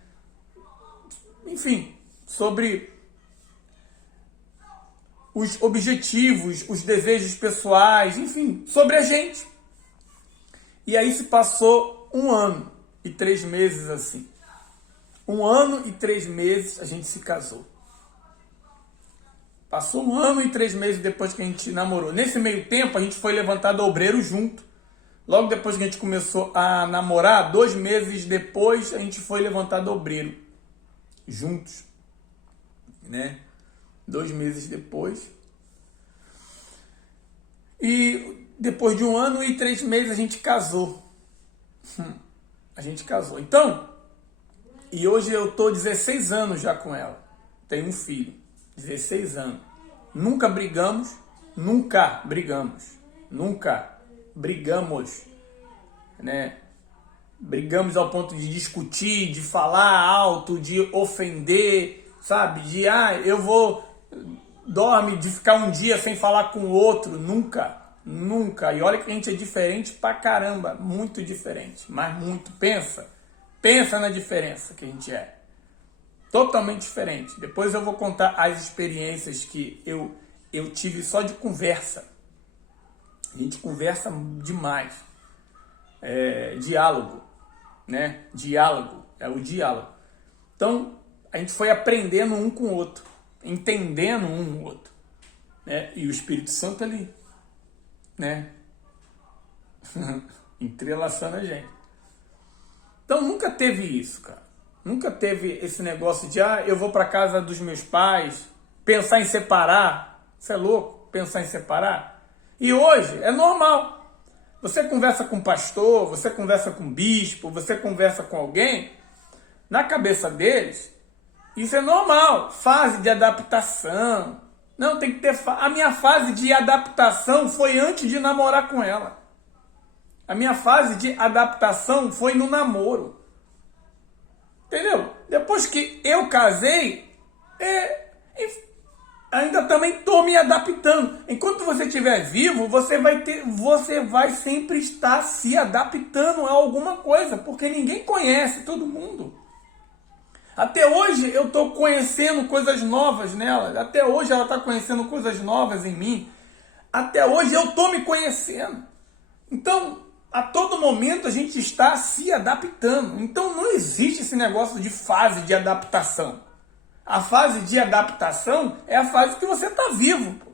Enfim, sobre os objetivos, os desejos pessoais, enfim, sobre a gente. E aí se passou 1 ano e 3 meses assim. 1 ano e 3 meses a gente se casou. Passou 1 ano e 3 meses depois que a gente namorou. Nesse meio tempo a gente foi levantado obreiro junto. Logo depois que a gente começou a namorar, 2 meses depois a gente foi levantado obreiro juntos, né? 2 meses depois. E depois de 1 ano e 3 meses a gente casou. A gente casou. Então, e hoje eu tô 16 anos já com ela. Tenho um filho, 16 anos. Nunca brigamos, nunca brigamos. Nunca brigamos, né? Brigamos ao ponto de discutir, de falar alto, de ofender, sabe? De, eu vou, dorme, de ficar um dia sem falar com o outro. Nunca, nunca. E olha que a gente é diferente pra caramba, muito diferente, mas muito. Pensa na diferença que a gente é. Totalmente diferente. Depois eu vou contar as experiências que eu tive só de conversa. A gente conversa demais. Diálogo, né? Diálogo, é o diálogo. Então, a gente foi aprendendo um com o outro, entendendo um no outro, né? E o Espírito Santo ali, né? Entrelaçando a gente. Então, nunca teve isso, cara. Nunca teve esse negócio de, eu vou para casa dos meus pais, pensar em separar. Você é louco? Pensar em separar? E hoje é normal. Você conversa com o pastor, você conversa com o bispo, você conversa com alguém, na cabeça deles, isso é normal. Fase de adaptação. Não, tem que ter... A minha fase de adaptação foi antes de namorar com ela. A minha fase de adaptação foi no namoro. Entendeu? Depois que eu casei, ainda também estou me adaptando. Enquanto você estiver vivo, você vai sempre estar se adaptando a alguma coisa, porque ninguém conhece todo mundo. Até hoje eu estou conhecendo coisas novas nela. Até hoje ela está conhecendo coisas novas em mim. Até hoje eu estou me conhecendo. Então, a todo momento a gente está se adaptando. Então não existe esse negócio de fase de adaptação. A fase de adaptação é a fase que você está vivo. Pô.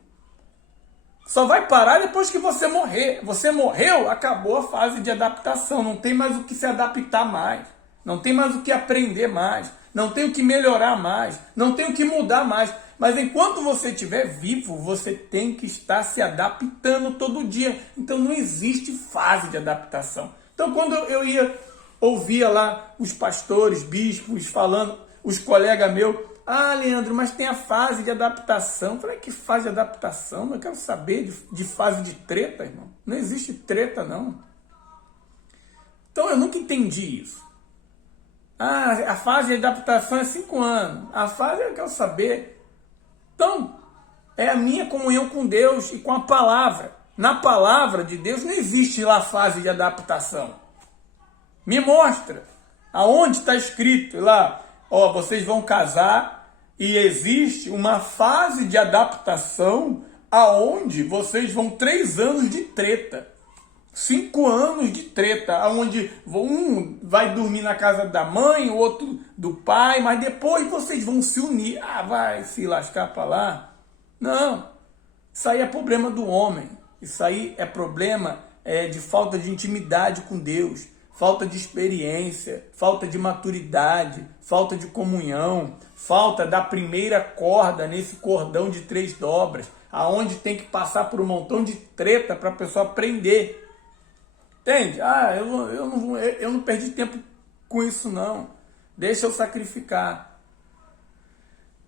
Só vai parar depois que você morrer. Você morreu, acabou a fase de adaptação. Não tem mais o que se adaptar mais. Não tem mais o que aprender mais. Não tem o que melhorar mais. Não tem o que mudar mais. Mas enquanto você estiver vivo, você tem que estar se adaptando todo dia. Então não existe fase de adaptação. Então quando eu ouvia lá os pastores, bispos falando, os colegas meus, Leandro, mas tem a fase de adaptação. Eu falei, que fase de adaptação? Eu quero saber de fase de treta, irmão. Não existe treta, não. Então eu nunca entendi isso. A fase de adaptação é 5 anos. A fase eu quero saber. Então, é a minha comunhão com Deus e com a palavra. Na palavra de Deus não existe lá fase de adaptação. Me mostra. Aonde está escrito lá, vocês vão casar e existe uma fase de adaptação aonde vocês vão 3 anos de treta. 5 anos de treta, onde um vai dormir na casa da mãe, o outro do pai, mas depois vocês vão se unir. Vai se lascar para lá. Não, isso aí é problema do homem. Isso aí é problema de falta de intimidade com Deus, falta de experiência, falta de maturidade, falta de comunhão, falta da primeira corda nesse cordão de 3 dobras, aonde tem que passar por um montão de treta para a pessoa aprender. Entende? Eu não perdi tempo com isso, não. Deixa eu sacrificar.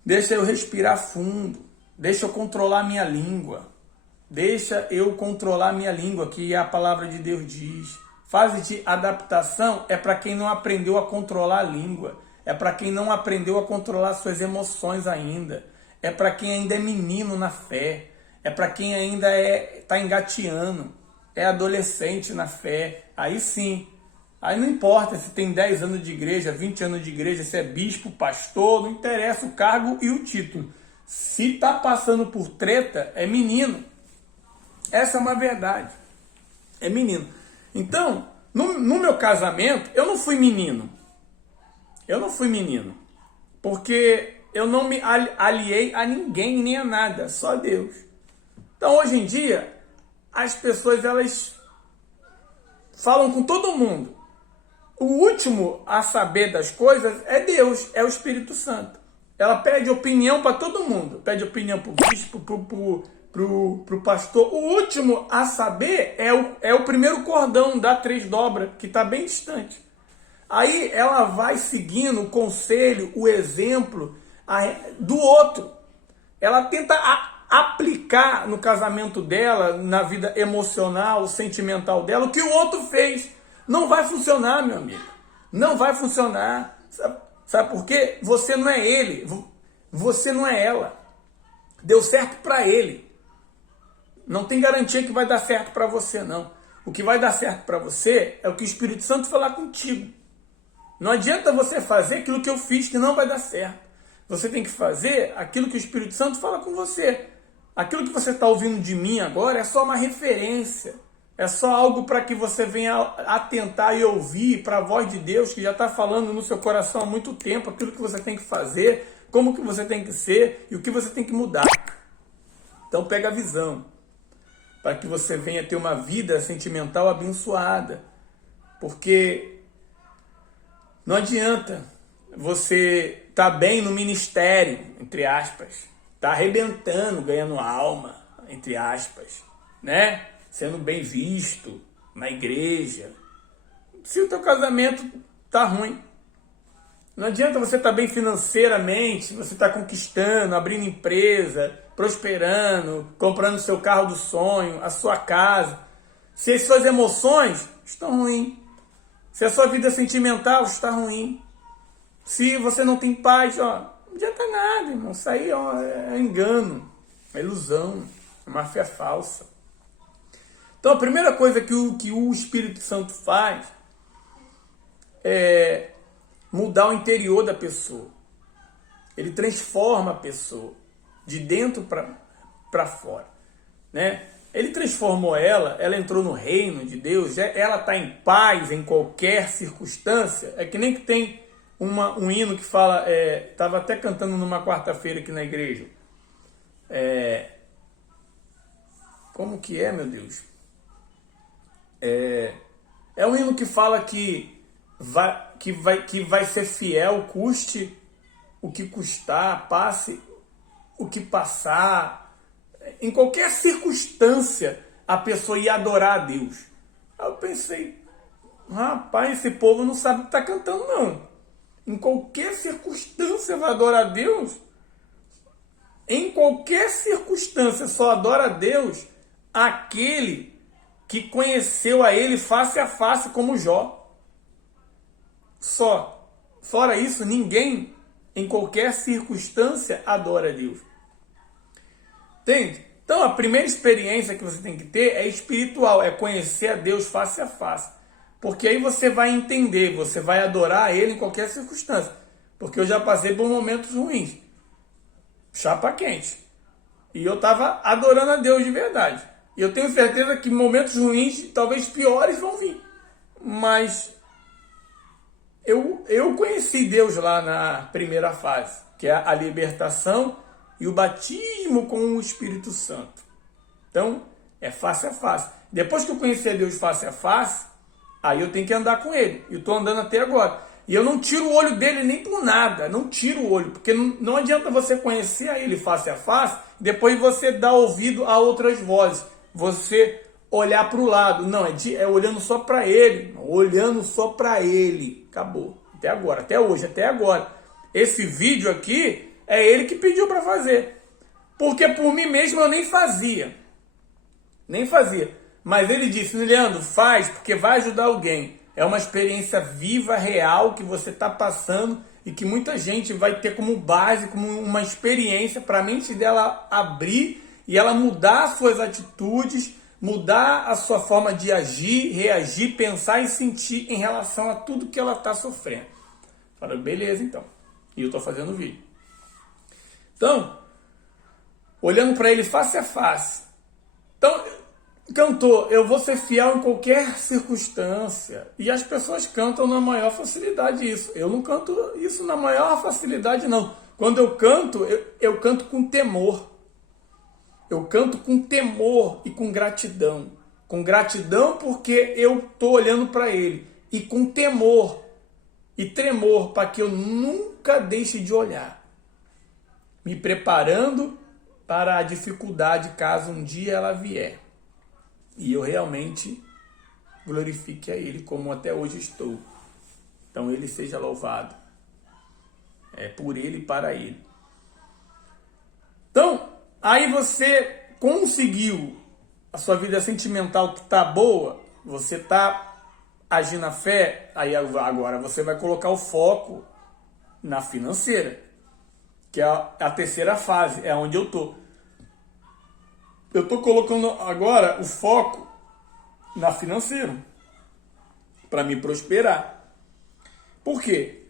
Deixa eu respirar fundo. Deixa eu controlar minha língua. Deixa eu controlar minha língua, que a palavra de Deus diz. Fase de adaptação é para quem não aprendeu a controlar a língua. É para quem não aprendeu a controlar suas emoções ainda. É para quem ainda é menino na fé. É para quem ainda está engateando. É adolescente na fé, aí sim. Aí não importa se tem 10 anos de igreja, 20 anos de igreja, se é bispo, pastor, não interessa o cargo e o título. Se está passando por treta, é menino. Essa é uma verdade. É menino. Então, no meu casamento, eu não fui menino. Eu não fui menino. Porque eu não me aliei a ninguém, nem a nada, só a Deus. Então, hoje em dia, as pessoas, elas falam com todo mundo. O último a saber das coisas é Deus, é o Espírito Santo. Ela pede opinião para todo mundo. Pede opinião para o bispo, pro pastor. O último a saber é o primeiro cordão da 3 dobras, que está bem distante. Aí ela vai seguindo o conselho, o exemplo do outro. Ela tenta aplicar no casamento dela, na vida emocional, sentimental dela, o que o outro fez. Não vai funcionar, meu amigo. Não vai funcionar. Sabe por quê? Você não é ele. Você não é ela. Deu certo para ele. Não tem garantia que vai dar certo para você, não. O que vai dar certo para você é o que o Espírito Santo falar contigo. Não adianta você fazer aquilo que eu fiz que não vai dar certo. Você tem que fazer aquilo que o Espírito Santo fala com você. Aquilo que você está ouvindo de mim agora é só uma referência. É só algo para que você venha atentar e ouvir para a voz de Deus que já está falando no seu coração há muito tempo. Aquilo que você tem que fazer, como que você tem que ser e o que você tem que mudar. Então pega a visão. Para que você venha ter uma vida sentimental abençoada. Porque não adianta você estar bem no ministério, entre aspas, tá arrebentando, ganhando alma, entre aspas, né? Sendo bem visto na igreja. Se o teu casamento tá ruim, não adianta você estar bem financeiramente, você tá conquistando, abrindo empresa, prosperando, comprando seu carro do sonho, a sua casa. Se as suas emoções estão ruins, se a sua vida sentimental está ruim, se você não tem paz, ó, não adianta nada, irmão. Isso aí ó, é engano, é ilusão, é uma fé falsa. Então a primeira coisa que o Espírito Santo faz é mudar o interior da pessoa. Ele transforma a pessoa de dentro para fora, né? Ele transformou ela entrou no reino de Deus, ela está em paz em qualquer circunstância. É que nem que tem um hino que fala, estava até cantando numa quarta-feira aqui na igreja. Como que é, meu Deus? É um hino que fala que vai ser fiel, custe o que custar, passe o que passar. Em qualquer circunstância, a pessoa ia adorar a Deus. Aí eu pensei, rapaz, esse povo não sabe o que está cantando, não. Em qualquer circunstância vai adorar a Deus? Em qualquer circunstância só adora a Deus aquele que conheceu a Ele face a face como Jó. Só. Fora isso, ninguém, em qualquer circunstância, adora a Deus. Entende? Então a primeira experiência que você tem que ter é espiritual, é conhecer a Deus face a face. Porque aí você vai entender, você vai adorar a Ele em qualquer circunstância. Porque eu já passei por momentos ruins, chapa quente, e eu estava adorando a Deus de verdade. E eu tenho certeza que momentos ruins, talvez piores, vão vir. Mas eu conheci Deus lá na primeira fase, que é a libertação e o batismo com o Espírito Santo. Então, é face a face. Depois que eu conheci a Deus face a face, aí eu tenho que andar com Ele. E eu estou andando até agora. E eu não tiro o olho dele nem por nada. Não tiro o olho. Porque não adianta você conhecer a Ele face a face, depois você dar ouvido a outras vozes. Você olhar para o lado. Não, é olhando só para Ele. Olhando só para Ele. Acabou. Até agora. Até hoje. Até agora. Esse vídeo aqui é Ele que pediu para fazer. Porque por mim mesmo eu nem fazia. Nem fazia. Mas Ele disse, Leandro, faz porque vai ajudar alguém. É uma experiência viva, real, que você está passando e que muita gente vai ter como base, como uma experiência para a mente dela abrir e ela mudar as suas atitudes, mudar a sua forma de agir, reagir, pensar e sentir em relação a tudo que ela está sofrendo. Falei, beleza então. E eu estou fazendo o vídeo. Então, olhando para Ele face a face. Então, cantor, eu vou ser fiel em qualquer circunstância. E as pessoas cantam na maior facilidade isso. Eu não canto isso na maior facilidade, não. Quando eu canto, eu canto com temor. Eu canto com temor e com gratidão. Com gratidão porque eu estou olhando para Ele. E com temor e tremor para que eu nunca deixe de olhar. Me preparando para a dificuldade caso um dia ela vier. E eu realmente glorifique a Ele como até hoje estou. Então Ele seja louvado. É por Ele e para Ele. Então, aí você conseguiu a sua vida sentimental que está boa, você está agindo na fé, aí agora você vai colocar o foco na financeira, que é a terceira fase, é onde eu estou. Eu estou colocando agora o foco na financeira, para me prosperar. Por quê?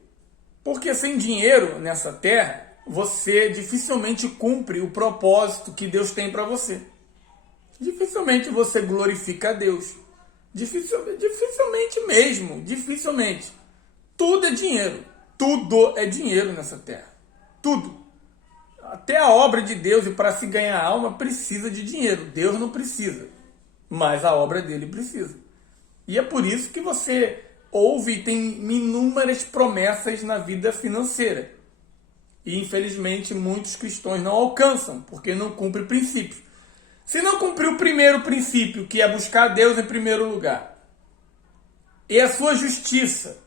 Porque sem dinheiro nessa terra, você dificilmente cumpre o propósito que Deus tem para você. Dificilmente você glorifica a Deus. Dificilmente mesmo, dificilmente. Tudo é dinheiro. Tudo é dinheiro nessa terra. Tudo. Até a obra de Deus, e para se ganhar alma, precisa de dinheiro. Deus não precisa, mas a obra dele precisa. E é por isso que você ouve e tem inúmeras promessas na vida financeira. E infelizmente muitos cristãos não alcançam, porque não cumprem princípios. Se não cumprir o primeiro princípio, que é buscar Deus em primeiro lugar, e a sua justiça,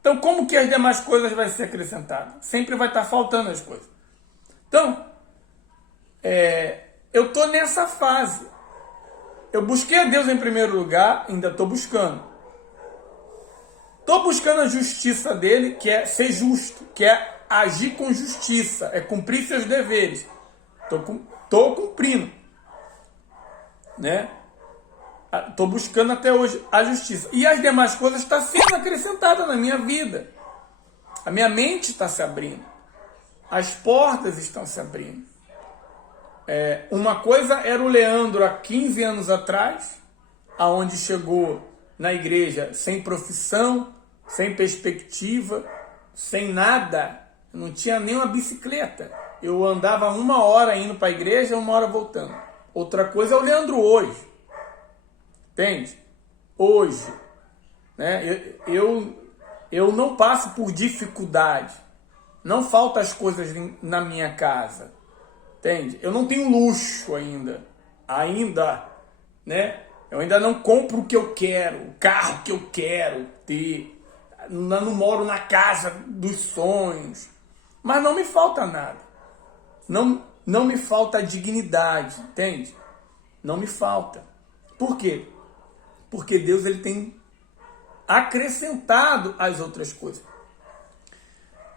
então como que as demais coisas vão ser acrescentadas? Sempre vai estar faltando as coisas. Então, eu estou nessa fase. Eu busquei a Deus em primeiro lugar, ainda estou buscando. Estou buscando a justiça dele, que é ser justo, que é agir com justiça, é cumprir seus deveres. Estou cumprindo. Né? Estou buscando até hoje a justiça. E as demais coisas estão sendo acrescentadas na minha vida. A minha mente está se abrindo. As portas estão se abrindo. Uma coisa era o Leandro há 15 anos atrás, aonde chegou na igreja sem profissão, sem perspectiva, sem nada. Não tinha nem uma bicicleta. Eu andava 1 hora indo para a igreja, 1 hora voltando. Outra coisa é o Leandro hoje. Entende? Hoje. Né? Eu não passo por dificuldade. Não faltam as coisas na minha casa. Entende? Eu não tenho luxo ainda. Né? Eu ainda não compro o que eu quero, o carro que eu quero ter. Não moro na casa dos sonhos. Mas não me falta nada. Não me falta dignidade, entende? Não me falta. Por quê? Porque Deus ele tem acrescentado as outras coisas.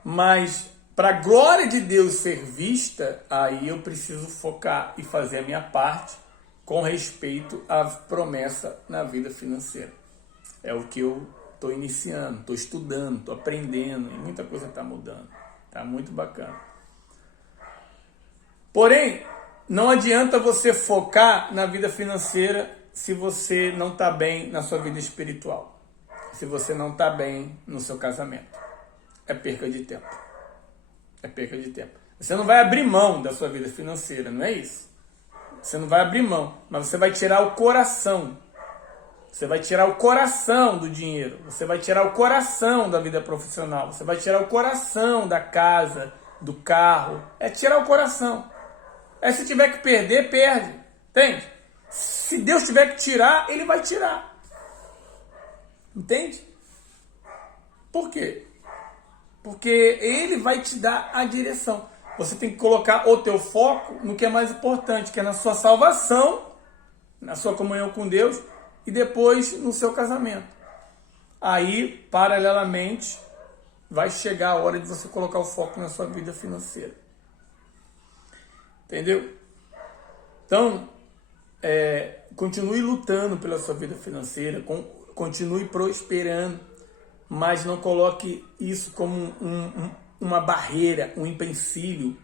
Mas para a glória de Deus ser vista, aí eu preciso focar e fazer a minha parte com respeito à promessa na vida financeira. É o que eu estou iniciando, estou estudando, estou aprendendo, e muita coisa está mudando. Está muito bacana. Porém, não adianta você focar na vida financeira se você não está bem na sua vida espiritual. Se você não está bem no seu casamento. É perca de tempo. É perca de tempo. Você não vai abrir mão da sua vida financeira, não é isso? Você não vai abrir mão, mas você vai tirar o coração. Você vai tirar o coração do dinheiro. Você vai tirar o coração da vida profissional. Você vai tirar o coração da casa, do carro. É tirar o coração. Se tiver que perder, perde. Entende? Se Deus tiver que tirar, Ele vai tirar. Entende? Por quê? Porque Ele vai te dar a direção. Você tem que colocar o teu foco no que é mais importante, que é na sua salvação, na sua comunhão com Deus e depois no seu casamento. Aí, paralelamente, vai chegar a hora de você colocar o foco na sua vida financeira. Entendeu? Então, continue lutando pela sua vida financeira, continue prosperando, mas não coloque isso como uma barreira, um empecilho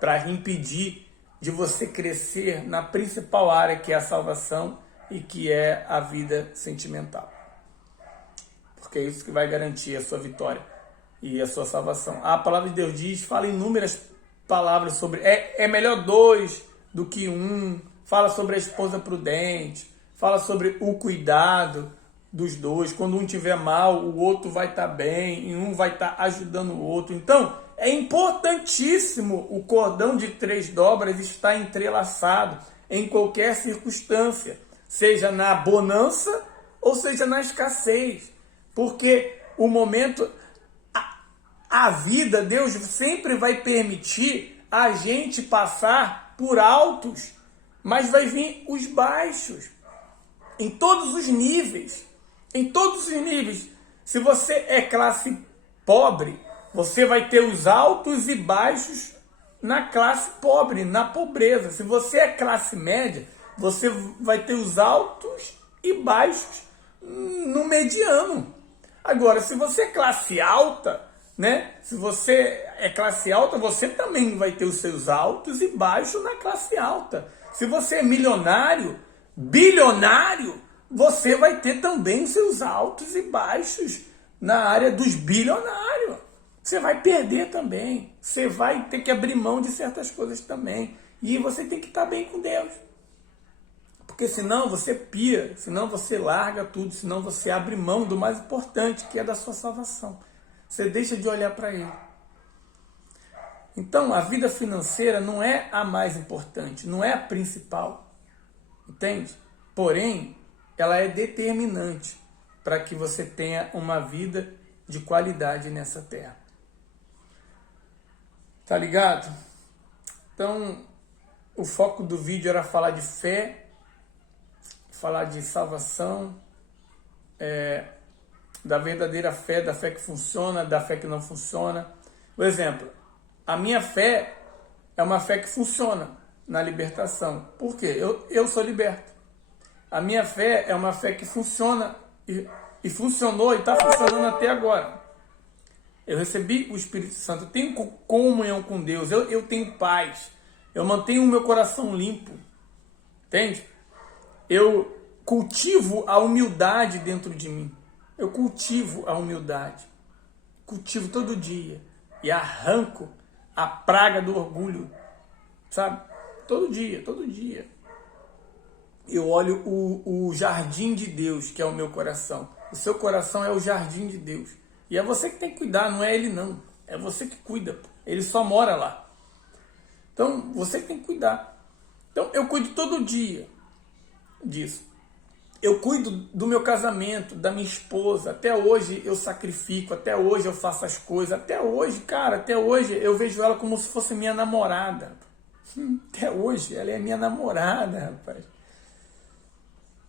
para impedir de você crescer na principal área que é a salvação e que é a vida sentimental. Porque é isso que vai garantir a sua vitória e a sua salvação. A palavra de Deus diz, fala inúmeras palavras sobre é melhor 2 do que 1, fala sobre a esposa prudente, fala sobre o cuidado dos dois. Quando um tiver mal, o outro vai estar bem e um vai estar ajudando o outro. Então, é importantíssimo o cordão de 3 dobras estar entrelaçado em qualquer circunstância, seja na bonança ou seja na escassez, porque o momento, a vida, Deus sempre vai permitir a gente passar por altos, mas vai vir os baixos, em todos os níveis, em todos os níveis. Se você é classe pobre, você vai ter os altos e baixos na classe pobre, na pobreza. Se você é classe média, você vai ter os altos e baixos no mediano. Agora, se você é classe alta, né? Se você é classe alta, você também vai ter os seus altos e baixos na classe alta. Se você é milionário, bilionário, você vai ter também seus altos e baixos na área dos bilionários. Você vai perder também. Você vai ter que abrir mão de certas coisas também. E você tem que estar bem com Deus. Porque senão você pira, senão você larga tudo, senão você abre mão do mais importante, que é da sua salvação. Você deixa de olhar para Ele. Então, a vida financeira não é a mais importante, não é a principal. Entende? Porém, ela é determinante para que você tenha uma vida de qualidade nessa terra. Tá ligado? Então, o foco do vídeo era falar de fé, falar de salvação, da verdadeira fé, da fé que funciona, da fé que não funciona. Por exemplo, a minha fé é uma fé que funciona na libertação. Por quê? Eu sou liberto. A minha fé é uma fé que funciona e funcionou e está funcionando até agora. Eu recebi o Espírito Santo, eu tenho comunhão com Deus, eu tenho paz, eu mantenho o meu coração limpo, entende? Eu cultivo a humildade dentro de mim, eu cultivo a humildade, cultivo todo dia e arranco a praga do orgulho, sabe? Todo dia, todo dia. Eu olho o jardim de Deus, que é o meu coração. O seu coração é o jardim de Deus. E é você que tem que cuidar, não é ele não. É você que cuida. Ele só mora lá. Então, você que tem que cuidar. Então, eu cuido todo dia disso. Eu cuido do meu casamento, da minha esposa. Até hoje eu sacrifico, até hoje eu faço as coisas. Até hoje, cara, até hoje eu vejo ela como se fosse minha namorada. Até hoje, ela é minha namorada, rapaz.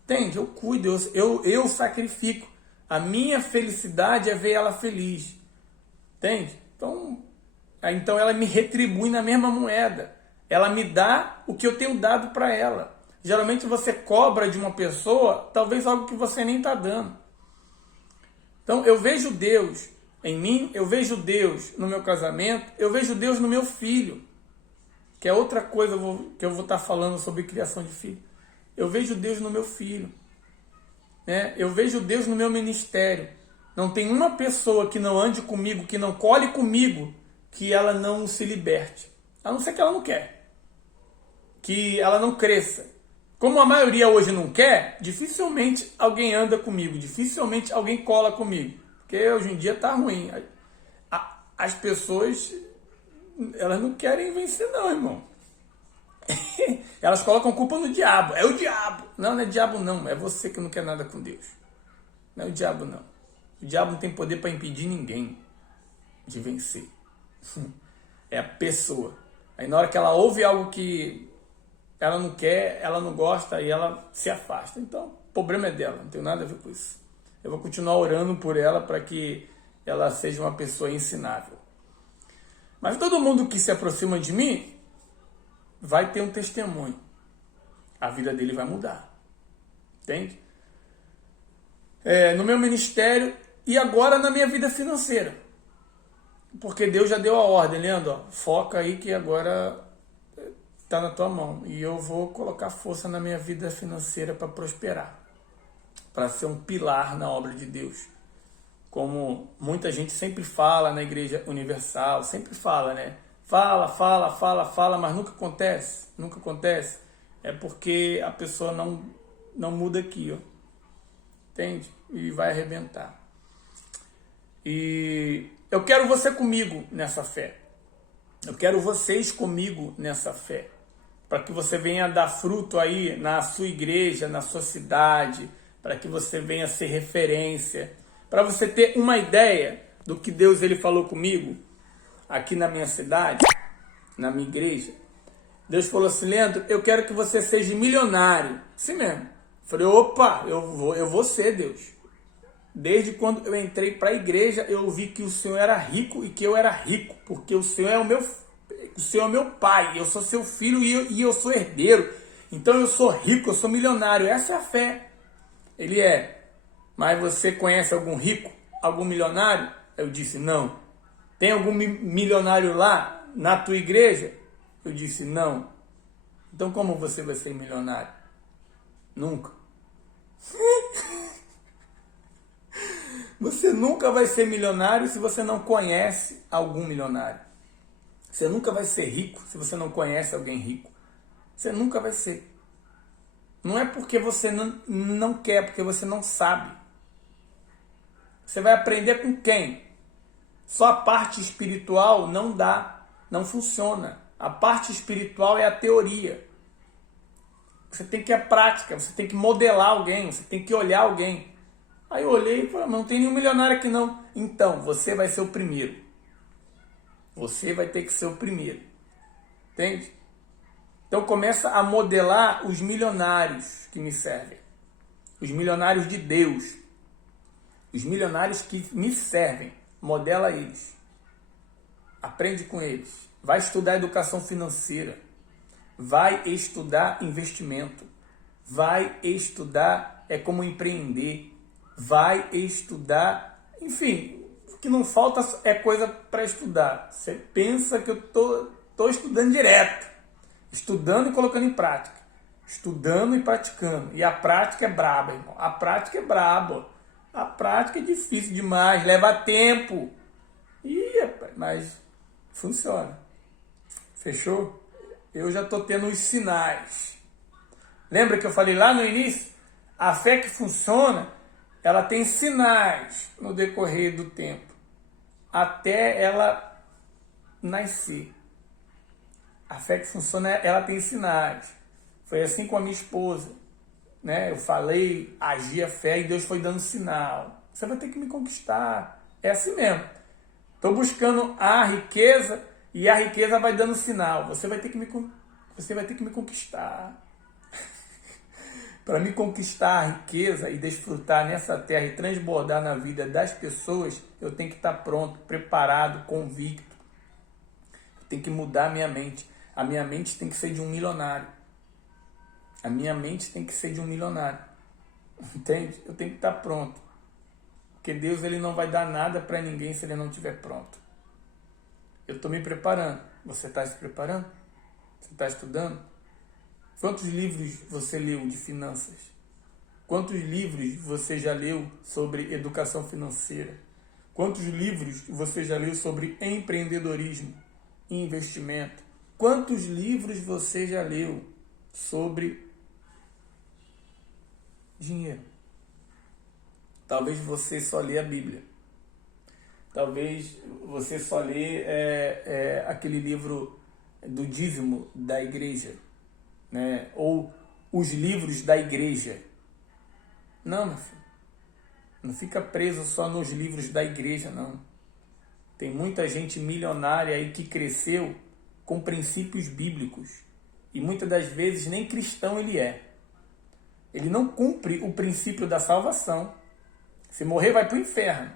Entende? Eu cuido, eu sacrifico. A minha felicidade é ver ela feliz. Entende? Então ela me retribui na mesma moeda. Ela me dá o que eu tenho dado para ela. Geralmente você cobra de uma pessoa, talvez algo que você nem está dando. Então eu vejo Deus em mim, eu vejo Deus no meu casamento, eu vejo Deus no meu filho. Que é outra coisa que eu vou estar falando sobre criação de filho. Eu vejo Deus no meu filho. Eu vejo Deus no meu ministério. Não tem uma pessoa que não ande comigo, que não colhe comigo, que ela não se liberte. A não ser que ela não quer. Que ela não cresça. Como a maioria hoje não quer, dificilmente alguém anda comigo. Dificilmente alguém cola comigo. Porque hoje em dia tá ruim. As pessoas, elas não querem vencer não, irmão. Elas colocam culpa no diabo. É o diabo. Não, não é diabo não. É você que não quer nada com Deus. Não é o diabo não. O diabo não tem poder para impedir ninguém de vencer. É a pessoa. Aí na hora que ela ouve algo que ela não quer, ela não gosta e ela se afasta. Então, o problema é dela. Não tem nada a ver com isso. Eu vou continuar orando por ela para que ela seja uma pessoa ensinável. Mas todo mundo que se aproxima de mim vai ter um testemunho. A vida dele vai mudar. Entende? No meu ministério e agora na minha vida financeira. Porque Deus já deu a ordem, Leandro. Foca aí que agora está na tua mão. E eu vou colocar força na minha vida financeira para prosperar. Para ser um pilar na obra de Deus. Como muita gente sempre fala na Igreja Universal. Sempre fala, né? Fala, mas nunca acontece. Nunca acontece. É porque a pessoa não muda aqui, ó. Entende? E vai arrebentar. E Eu quero você comigo nessa fé. Eu quero vocês comigo nessa fé. Para que você venha dar fruto aí na sua igreja, na sua cidade, para que você venha ser referência, para você ter uma ideia do que Deus ele falou comigo aqui na minha cidade, na minha igreja. Deus falou assim: Leandro, eu quero que você seja milionário. Assim mesmo. Eu falei: opa, eu vou ser, Deus. Desde quando eu entrei para a igreja, eu vi que o Senhor era rico e que eu era rico, porque o Senhor é o meu pai, eu sou seu filho e eu sou herdeiro. Então eu sou rico, eu sou milionário. Essa é a fé. Ele é. Mas você conhece algum rico? Algum milionário? Eu disse: não. Tem algum milionário lá na tua igreja? Eu disse: não. Então como você vai ser milionário? Nunca. Você nunca vai ser milionário se você não conhece algum milionário. Você nunca vai ser rico se você não conhece alguém rico. Você nunca vai ser. Não é porque você não quer, porque você não sabe. Você vai aprender com quem? Só a parte espiritual não dá, não funciona. A parte espiritual é a teoria. Você tem que ir à prática, você tem que modelar alguém, você tem que olhar alguém. Aí eu olhei e falei: mas não tem nenhum milionário aqui não. Então, você vai ser o primeiro. Você vai ter que ser o primeiro. Entende? Então começa a modelar os milionários que me servem. Os milionários de Deus. Os milionários que me servem. Modela eles. Aprende com eles. Vai estudar educação financeira. Vai estudar investimento. Vai estudar como empreender. Vai estudar, enfim, o que não falta é coisa para estudar. Você pensa que eu tô estudando direto, estudando e colocando em prática, estudando e praticando. E a prática é braba, irmão. A prática é braba. A prática é difícil demais, leva tempo. Mas funciona. Fechou? Eu já tô tendo os sinais. Lembra que eu falei lá no início? A fé que funciona, ela tem sinais no decorrer do tempo, até ela nascer. A fé que funciona, ela tem sinais. Foi assim com a minha esposa, né? Eu falei, agi a fé e Deus foi dando sinal. Você vai ter que me conquistar. É assim mesmo. Estou buscando a riqueza e a riqueza vai dando sinal. Você vai ter que me conquistar. Para me conquistar a riqueza e desfrutar nessa terra e transbordar na vida das pessoas, eu tenho que estar pronto, preparado, convicto. Eu tenho que mudar a minha mente. A minha mente tem que ser de um milionário. A minha mente tem que ser de um milionário. Entende? Eu tenho que estar pronto. Porque Deus ele não vai dar nada para ninguém se ele não estiver pronto. Eu estou me preparando. Você está se preparando? Você está estudando? Quantos livros você leu de finanças? Quantos livros você já leu sobre educação financeira? Quantos livros você já leu sobre empreendedorismo e investimento? Quantos livros você já leu sobre dinheiro? Talvez você só lê a Bíblia. Talvez você só lê aquele livro do dízimo da igreja. Né? Ou os livros da igreja. Não, meu filho. Não fica preso só nos livros da igreja, não. Tem muita gente milionária aí que cresceu com princípios bíblicos. E muitas das vezes nem cristão ele é. Ele não cumpre o princípio da salvação. Se morrer, vai para o inferno.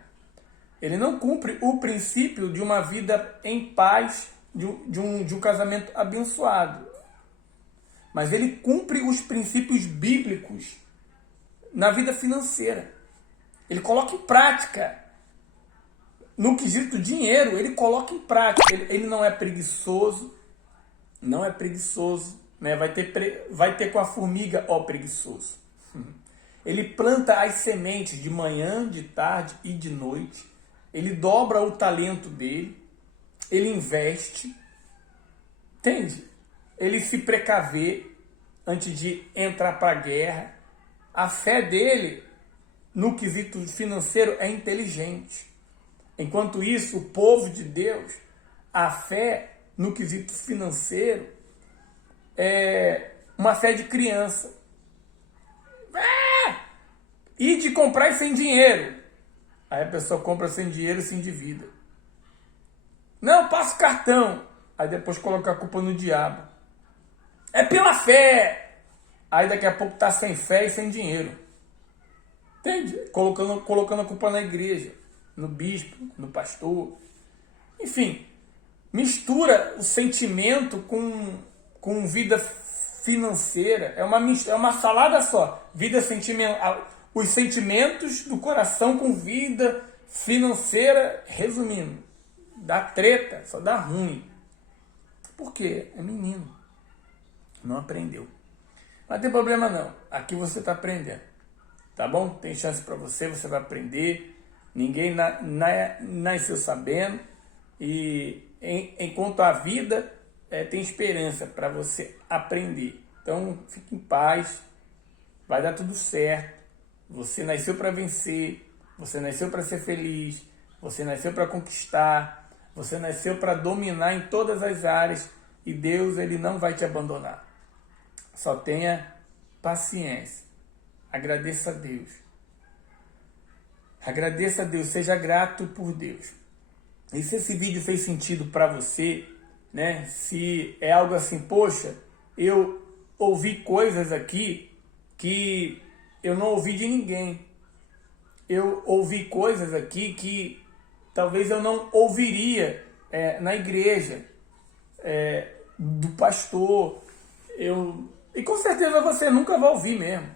Ele não cumpre o princípio de uma vida em paz, de um casamento abençoado. Mas ele cumpre os princípios bíblicos na vida financeira. Ele coloca em prática. No quesito dinheiro, ele coloca em prática. Ele não é preguiçoso. Não é preguiçoso. Né? Vai ter com a formiga, ó preguiçoso. Ele planta as sementes de manhã, de tarde e de noite. Ele dobra o talento dele. Ele investe. Entende? Ele se precaver antes de entrar para a guerra. A fé dele, no quesito financeiro, é inteligente. Enquanto isso, o povo de Deus, a fé no quesito financeiro é uma fé de criança. E de comprar sem dinheiro. Aí a pessoa compra sem dinheiro e se endivida. Não, passa o cartão. Aí depois coloca a culpa no diabo. É pela fé. Aí daqui a pouco tá sem fé e sem dinheiro. Entende? Colocando a culpa na igreja, no bispo, no pastor. Enfim, mistura o sentimento com vida financeira. É uma salada só. Vida sentimental. Os sentimentos do coração com vida financeira, resumindo, dá treta, só dá ruim. Por quê? É menino. Não aprendeu. Mas não tem problema não. Aqui você está aprendendo. Tá bom? Tem chance para você, você vai aprender. Ninguém nasceu sabendo. E enquanto a vida tem esperança para você aprender. Então, fique em paz. Vai dar tudo certo. Você nasceu para vencer. Você nasceu para ser feliz. Você nasceu para conquistar. Você nasceu para dominar em todas as áreas. E Deus, Ele não vai te abandonar. Só tenha paciência. Agradeça a Deus. Agradeça a Deus. Seja grato por Deus. E se esse vídeo fez sentido para você, né? Se é algo assim, poxa, eu ouvi coisas aqui que eu não ouvi de ninguém. Eu ouvi coisas aqui que talvez eu não ouviria na igreja, do pastor. E com certeza você nunca vai ouvir mesmo.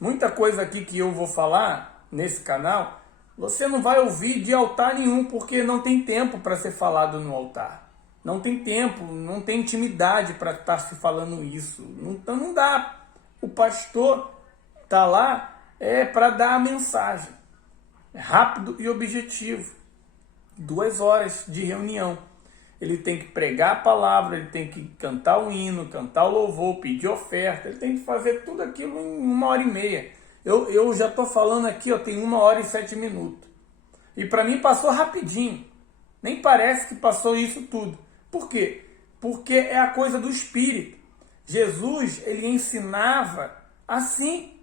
Muita coisa aqui que eu vou falar nesse canal, você não vai ouvir de altar nenhum, porque não tem tempo para ser falado no altar. Não tem tempo, não tem intimidade para estar se falando isso. Então não dá. O pastor está lá para dar a mensagem. É rápido e objetivo. 2 horas de reunião. Ele tem que pregar a palavra, ele tem que cantar o hino, cantar o louvor, pedir oferta. Ele tem que fazer tudo aquilo em 1h30. Eu já estou falando aqui, tem 1h07. E para mim passou rapidinho. Nem parece que passou isso tudo. Por quê? Porque é a coisa do Espírito. Jesus, ele ensinava assim.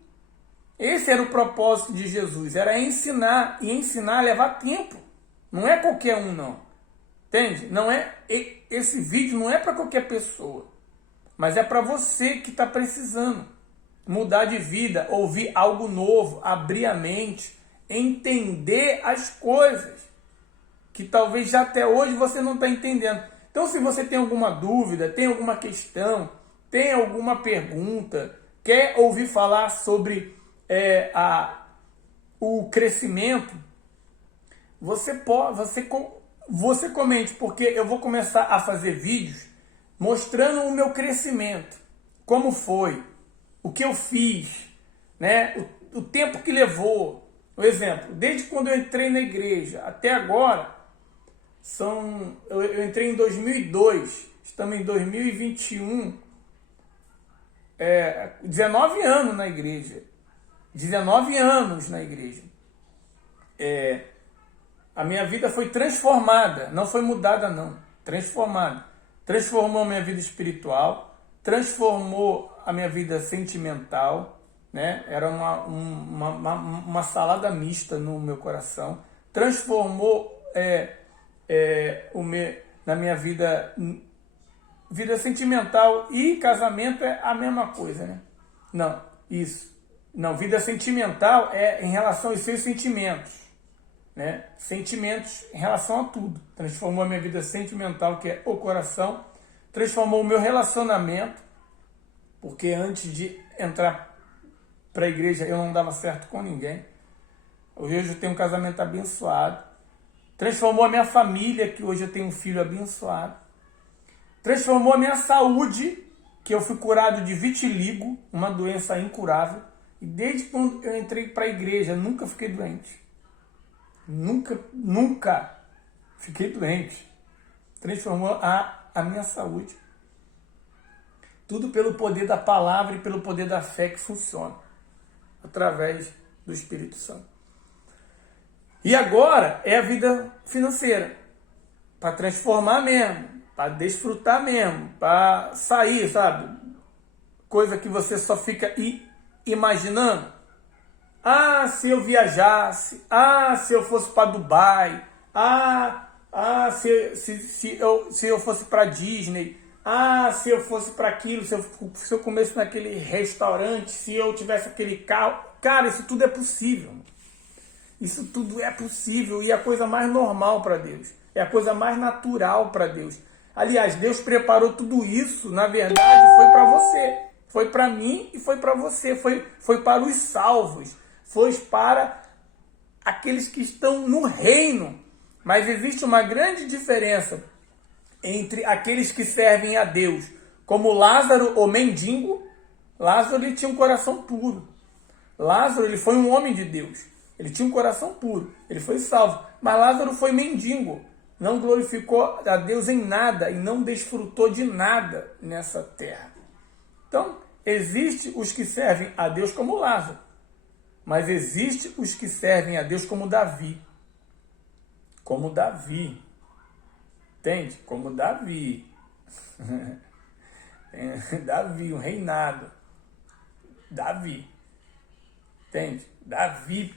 Esse era o propósito de Jesus, era ensinar. E ensinar leva tempo. Não é qualquer um, não. Entende? Esse vídeo não é para qualquer pessoa. Mas é para você que está precisando mudar de vida, ouvir algo novo, abrir a mente, entender as coisas que talvez já até hoje você não está entendendo. Então, se você tem alguma dúvida, tem alguma questão, tem alguma pergunta, quer ouvir falar sobre o crescimento, você comente, porque eu vou começar a fazer vídeos mostrando o meu crescimento, como foi, o que eu fiz, né? O tempo que levou. Por exemplo, desde quando eu entrei na igreja até agora, eu entrei em 2002, estamos em 2021, 19 anos na igreja. 19 anos na igreja. A minha vida foi transformada, não foi mudada não, transformada. Transformou a minha vida espiritual, transformou a minha vida sentimental, né? Era uma salada mista no meu coração. Transformou na minha vida sentimental, e casamento é a mesma coisa, né? Não, isso. Não, vida sentimental é em relação aos seus sentimentos, né? Sentimentos em relação a tudo. Transformou a minha vida sentimental, que é o coração. Transformou o meu relacionamento, porque antes de entrar para a igreja eu não dava certo com ninguém. Hoje eu tenho um casamento abençoado. Transformou a minha família, que hoje eu tenho um filho abençoado. Transformou a minha saúde, que eu fui curado de vitiligo, uma doença incurável. E desde quando eu entrei para a igreja, nunca fiquei doente. Nunca fiquei doente. Transformou a minha saúde. Tudo pelo poder da palavra e pelo poder da fé que funciona através do Espírito Santo. E agora é a vida financeira, para transformar mesmo, para desfrutar mesmo, para sair, sabe? Coisa que você só fica imaginando. Ah, se eu viajasse. Ah, se eu fosse para Dubai. Se eu fosse para Disney. Ah, se eu fosse para aquilo, se eu comesse naquele restaurante, se eu tivesse aquele carro. Cara, isso tudo é possível. Isso tudo é possível e é a coisa mais normal para Deus. É a coisa mais natural para Deus. Aliás, Deus preparou tudo isso, na verdade, foi para você. Foi para mim e foi para você. Foi para os salvos. Foi para aqueles que estão no reino. Mas existe uma grande diferença entre aqueles que servem a Deus, como Lázaro, o mendigo. Lázaro, ele tinha um coração puro. Lázaro, ele foi um homem de Deus. Ele tinha um coração puro. Ele foi salvo. Mas Lázaro foi mendigo. Não glorificou a Deus em nada e não desfrutou de nada nessa terra. Então, existe os que servem a Deus como Lázaro. Mas existe os que servem a Deus como Davi. Como Davi. Entende? Como Davi. Davi, um reinado. Davi. Entende? Davi.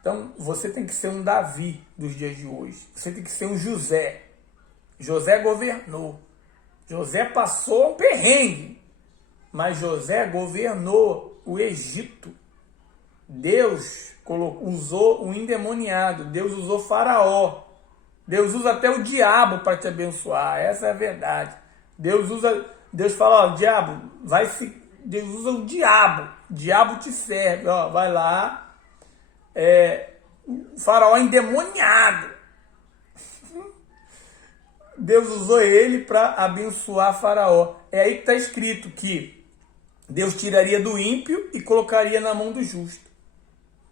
Então, você tem que ser um Davi dos dias de hoje. Você tem que ser um José. José governou. José passou um perrengue. Mas José governou o Egito. Deus usou o endemoniado. Deus usou Faraó. Deus usa até o diabo para te abençoar. Essa é a verdade. Deus fala, ó, diabo, Deus usa o diabo. O diabo te serve. Ó, vai lá. O Faraó endemoniado. Deus usou ele para abençoar Faraó. É aí que está escrito que Deus tiraria do ímpio e colocaria na mão do justo.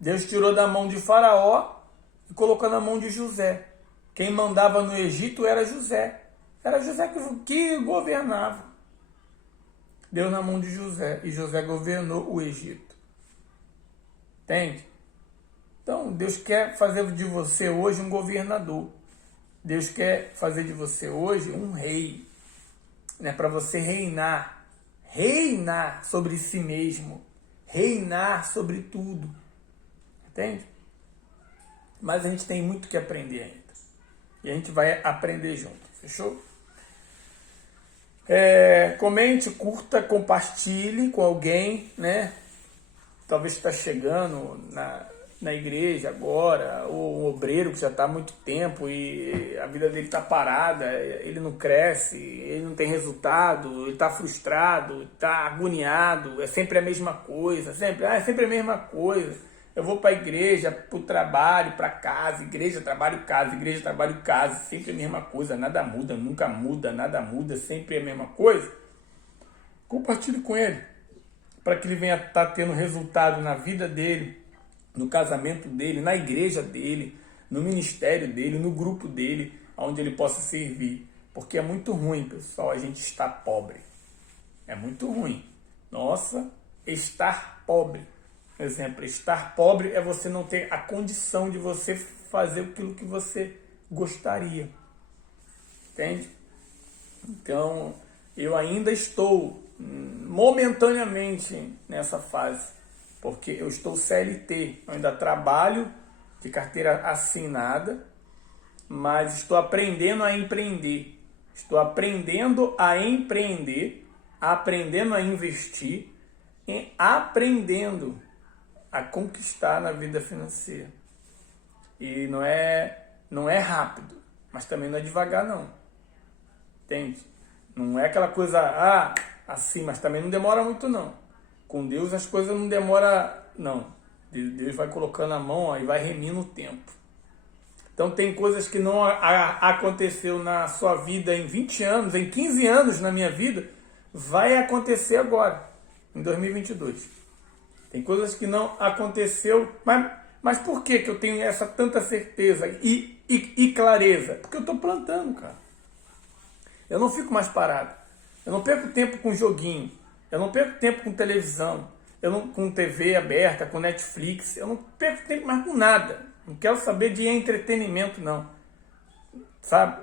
Deus tirou da mão de Faraó e colocou na mão de José. Quem mandava no Egito era José. Era José que governava. Deu na mão de José e José governou o Egito. Entende? Então, Deus quer fazer de você hoje um governador. Deus quer fazer de você hoje um rei. Né? Para você reinar. Reinar sobre si mesmo. Reinar sobre tudo. Entende? Mas a gente tem muito que aprender ainda. E a gente vai aprender junto. Fechou? Comente, curta, compartilhe com alguém, né? Talvez está chegando na igreja agora, ou um obreiro que já está há muito tempo e a vida dele está parada, ele não cresce, ele não tem resultado, ele está frustrado, está agoniado, é sempre a mesma coisa, é sempre a mesma coisa. Eu vou para a igreja, para o trabalho, para casa, igreja, trabalho, casa, sempre a mesma coisa, nada muda, nunca muda, nada muda, sempre a mesma coisa. Compartilhe com ele, para que ele venha estar tendo resultado na vida dele, no casamento dele, na igreja dele, no ministério dele, no grupo dele, onde ele possa servir. Porque é muito ruim, pessoal, a gente estar pobre. É muito ruim. Nossa, estar pobre. Por exemplo, estar pobre é você não ter a condição de você fazer aquilo que você gostaria. Entende? Então, eu ainda estou momentaneamente nessa fase. Porque eu estou CLT, eu ainda trabalho de carteira assinada, mas estou aprendendo a empreender. Estou aprendendo a empreender, aprendendo a investir e aprendendo a conquistar na vida financeira. E não é rápido, mas também não é devagar não. Entende? Não é aquela coisa assim, mas também não demora muito não. Com Deus as coisas não demoram, não. Deus vai colocando a mão e vai remindo o tempo. Então tem coisas que não aconteceu na sua vida em 20 anos, em 15 anos na minha vida, vai acontecer agora, em 2022. Tem coisas que não aconteceu, mas por que eu tenho essa tanta certeza e clareza? Porque eu estou plantando, cara. Eu não fico mais parado. Eu não perco tempo com joguinho. Eu não perco tempo com televisão. eu não, com TV aberta, com Netflix, eu não perco tempo mais com nada. Não quero saber de entretenimento, não. Sabe?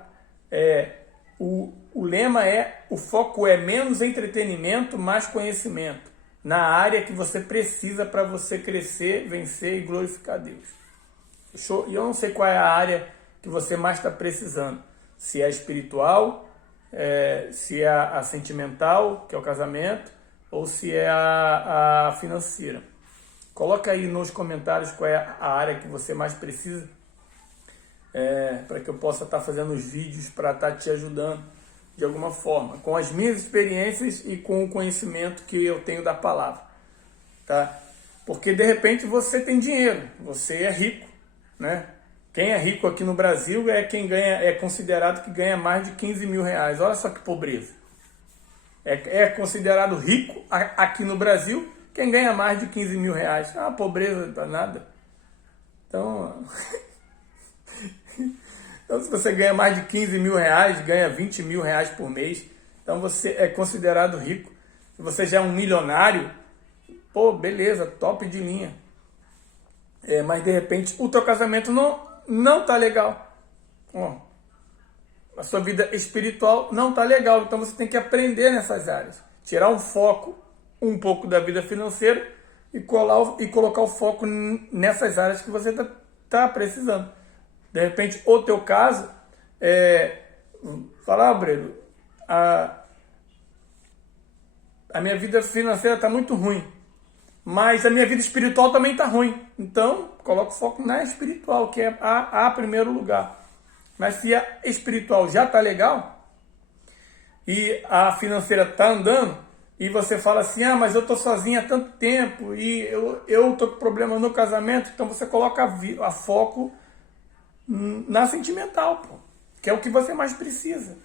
O lema o foco é menos entretenimento, mais conhecimento. Na área que você precisa para você crescer, vencer e glorificar Deus. Fechou? E eu não sei qual é a área que você mais está precisando. Se é espiritual, se é a sentimental, que é o casamento, ou se é a financeira. Coloca aí nos comentários qual é a área que você mais precisa, para que eu possa estar fazendo os vídeos para estar te ajudando de alguma forma, com as minhas experiências e com o conhecimento que eu tenho da palavra. Tá? Porque de repente você tem dinheiro, você é rico, né? Quem é rico aqui no Brasil é quem é considerado que ganha mais de 15 mil reais. Olha só que pobreza. É considerado rico aqui no Brasil quem ganha mais de 15 mil reais. Ah, pobreza danada. Então, se você ganha mais de 15 mil reais, ganha 20 mil reais por mês, então você é considerado rico. Se você já é um milionário, pô, beleza, top de linha. Mas de repente o teu casamento não tá legal. Ó, a sua vida espiritual não tá legal. Então você tem que aprender nessas áreas. Tirar um foco um pouco da vida financeira e colocar o foco nessas áreas que você tá precisando. De repente, o teu caso falar, Breno, a minha vida financeira tá muito ruim, mas a minha vida espiritual também tá ruim. Então, coloca o foco na espiritual, que é a primeiro lugar. Mas se a espiritual já tá legal e a financeira tá andando, e você fala assim, mas eu tô sozinha há tanto tempo e eu tô com problema no casamento, então você coloca a foco na sentimental, pô, que é o que você mais precisa.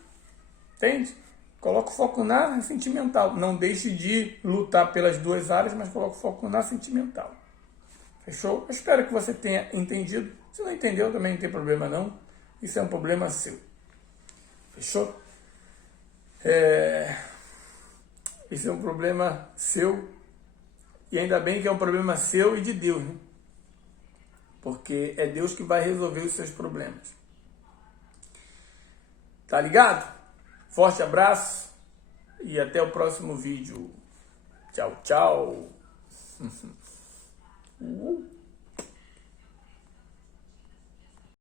Entende? Coloca o foco na sentimental. Não deixe de lutar pelas duas áreas, mas coloca o foco na sentimental. Fechou? Eu espero que você tenha entendido. Se não entendeu, também não tem problema não. Isso é um problema seu. Fechou? Isso é um problema seu. E ainda bem que é um problema seu e de Deus, né? Porque é Deus que vai resolver os seus problemas. Tá ligado? Forte abraço e até o próximo vídeo. Tchau, tchau.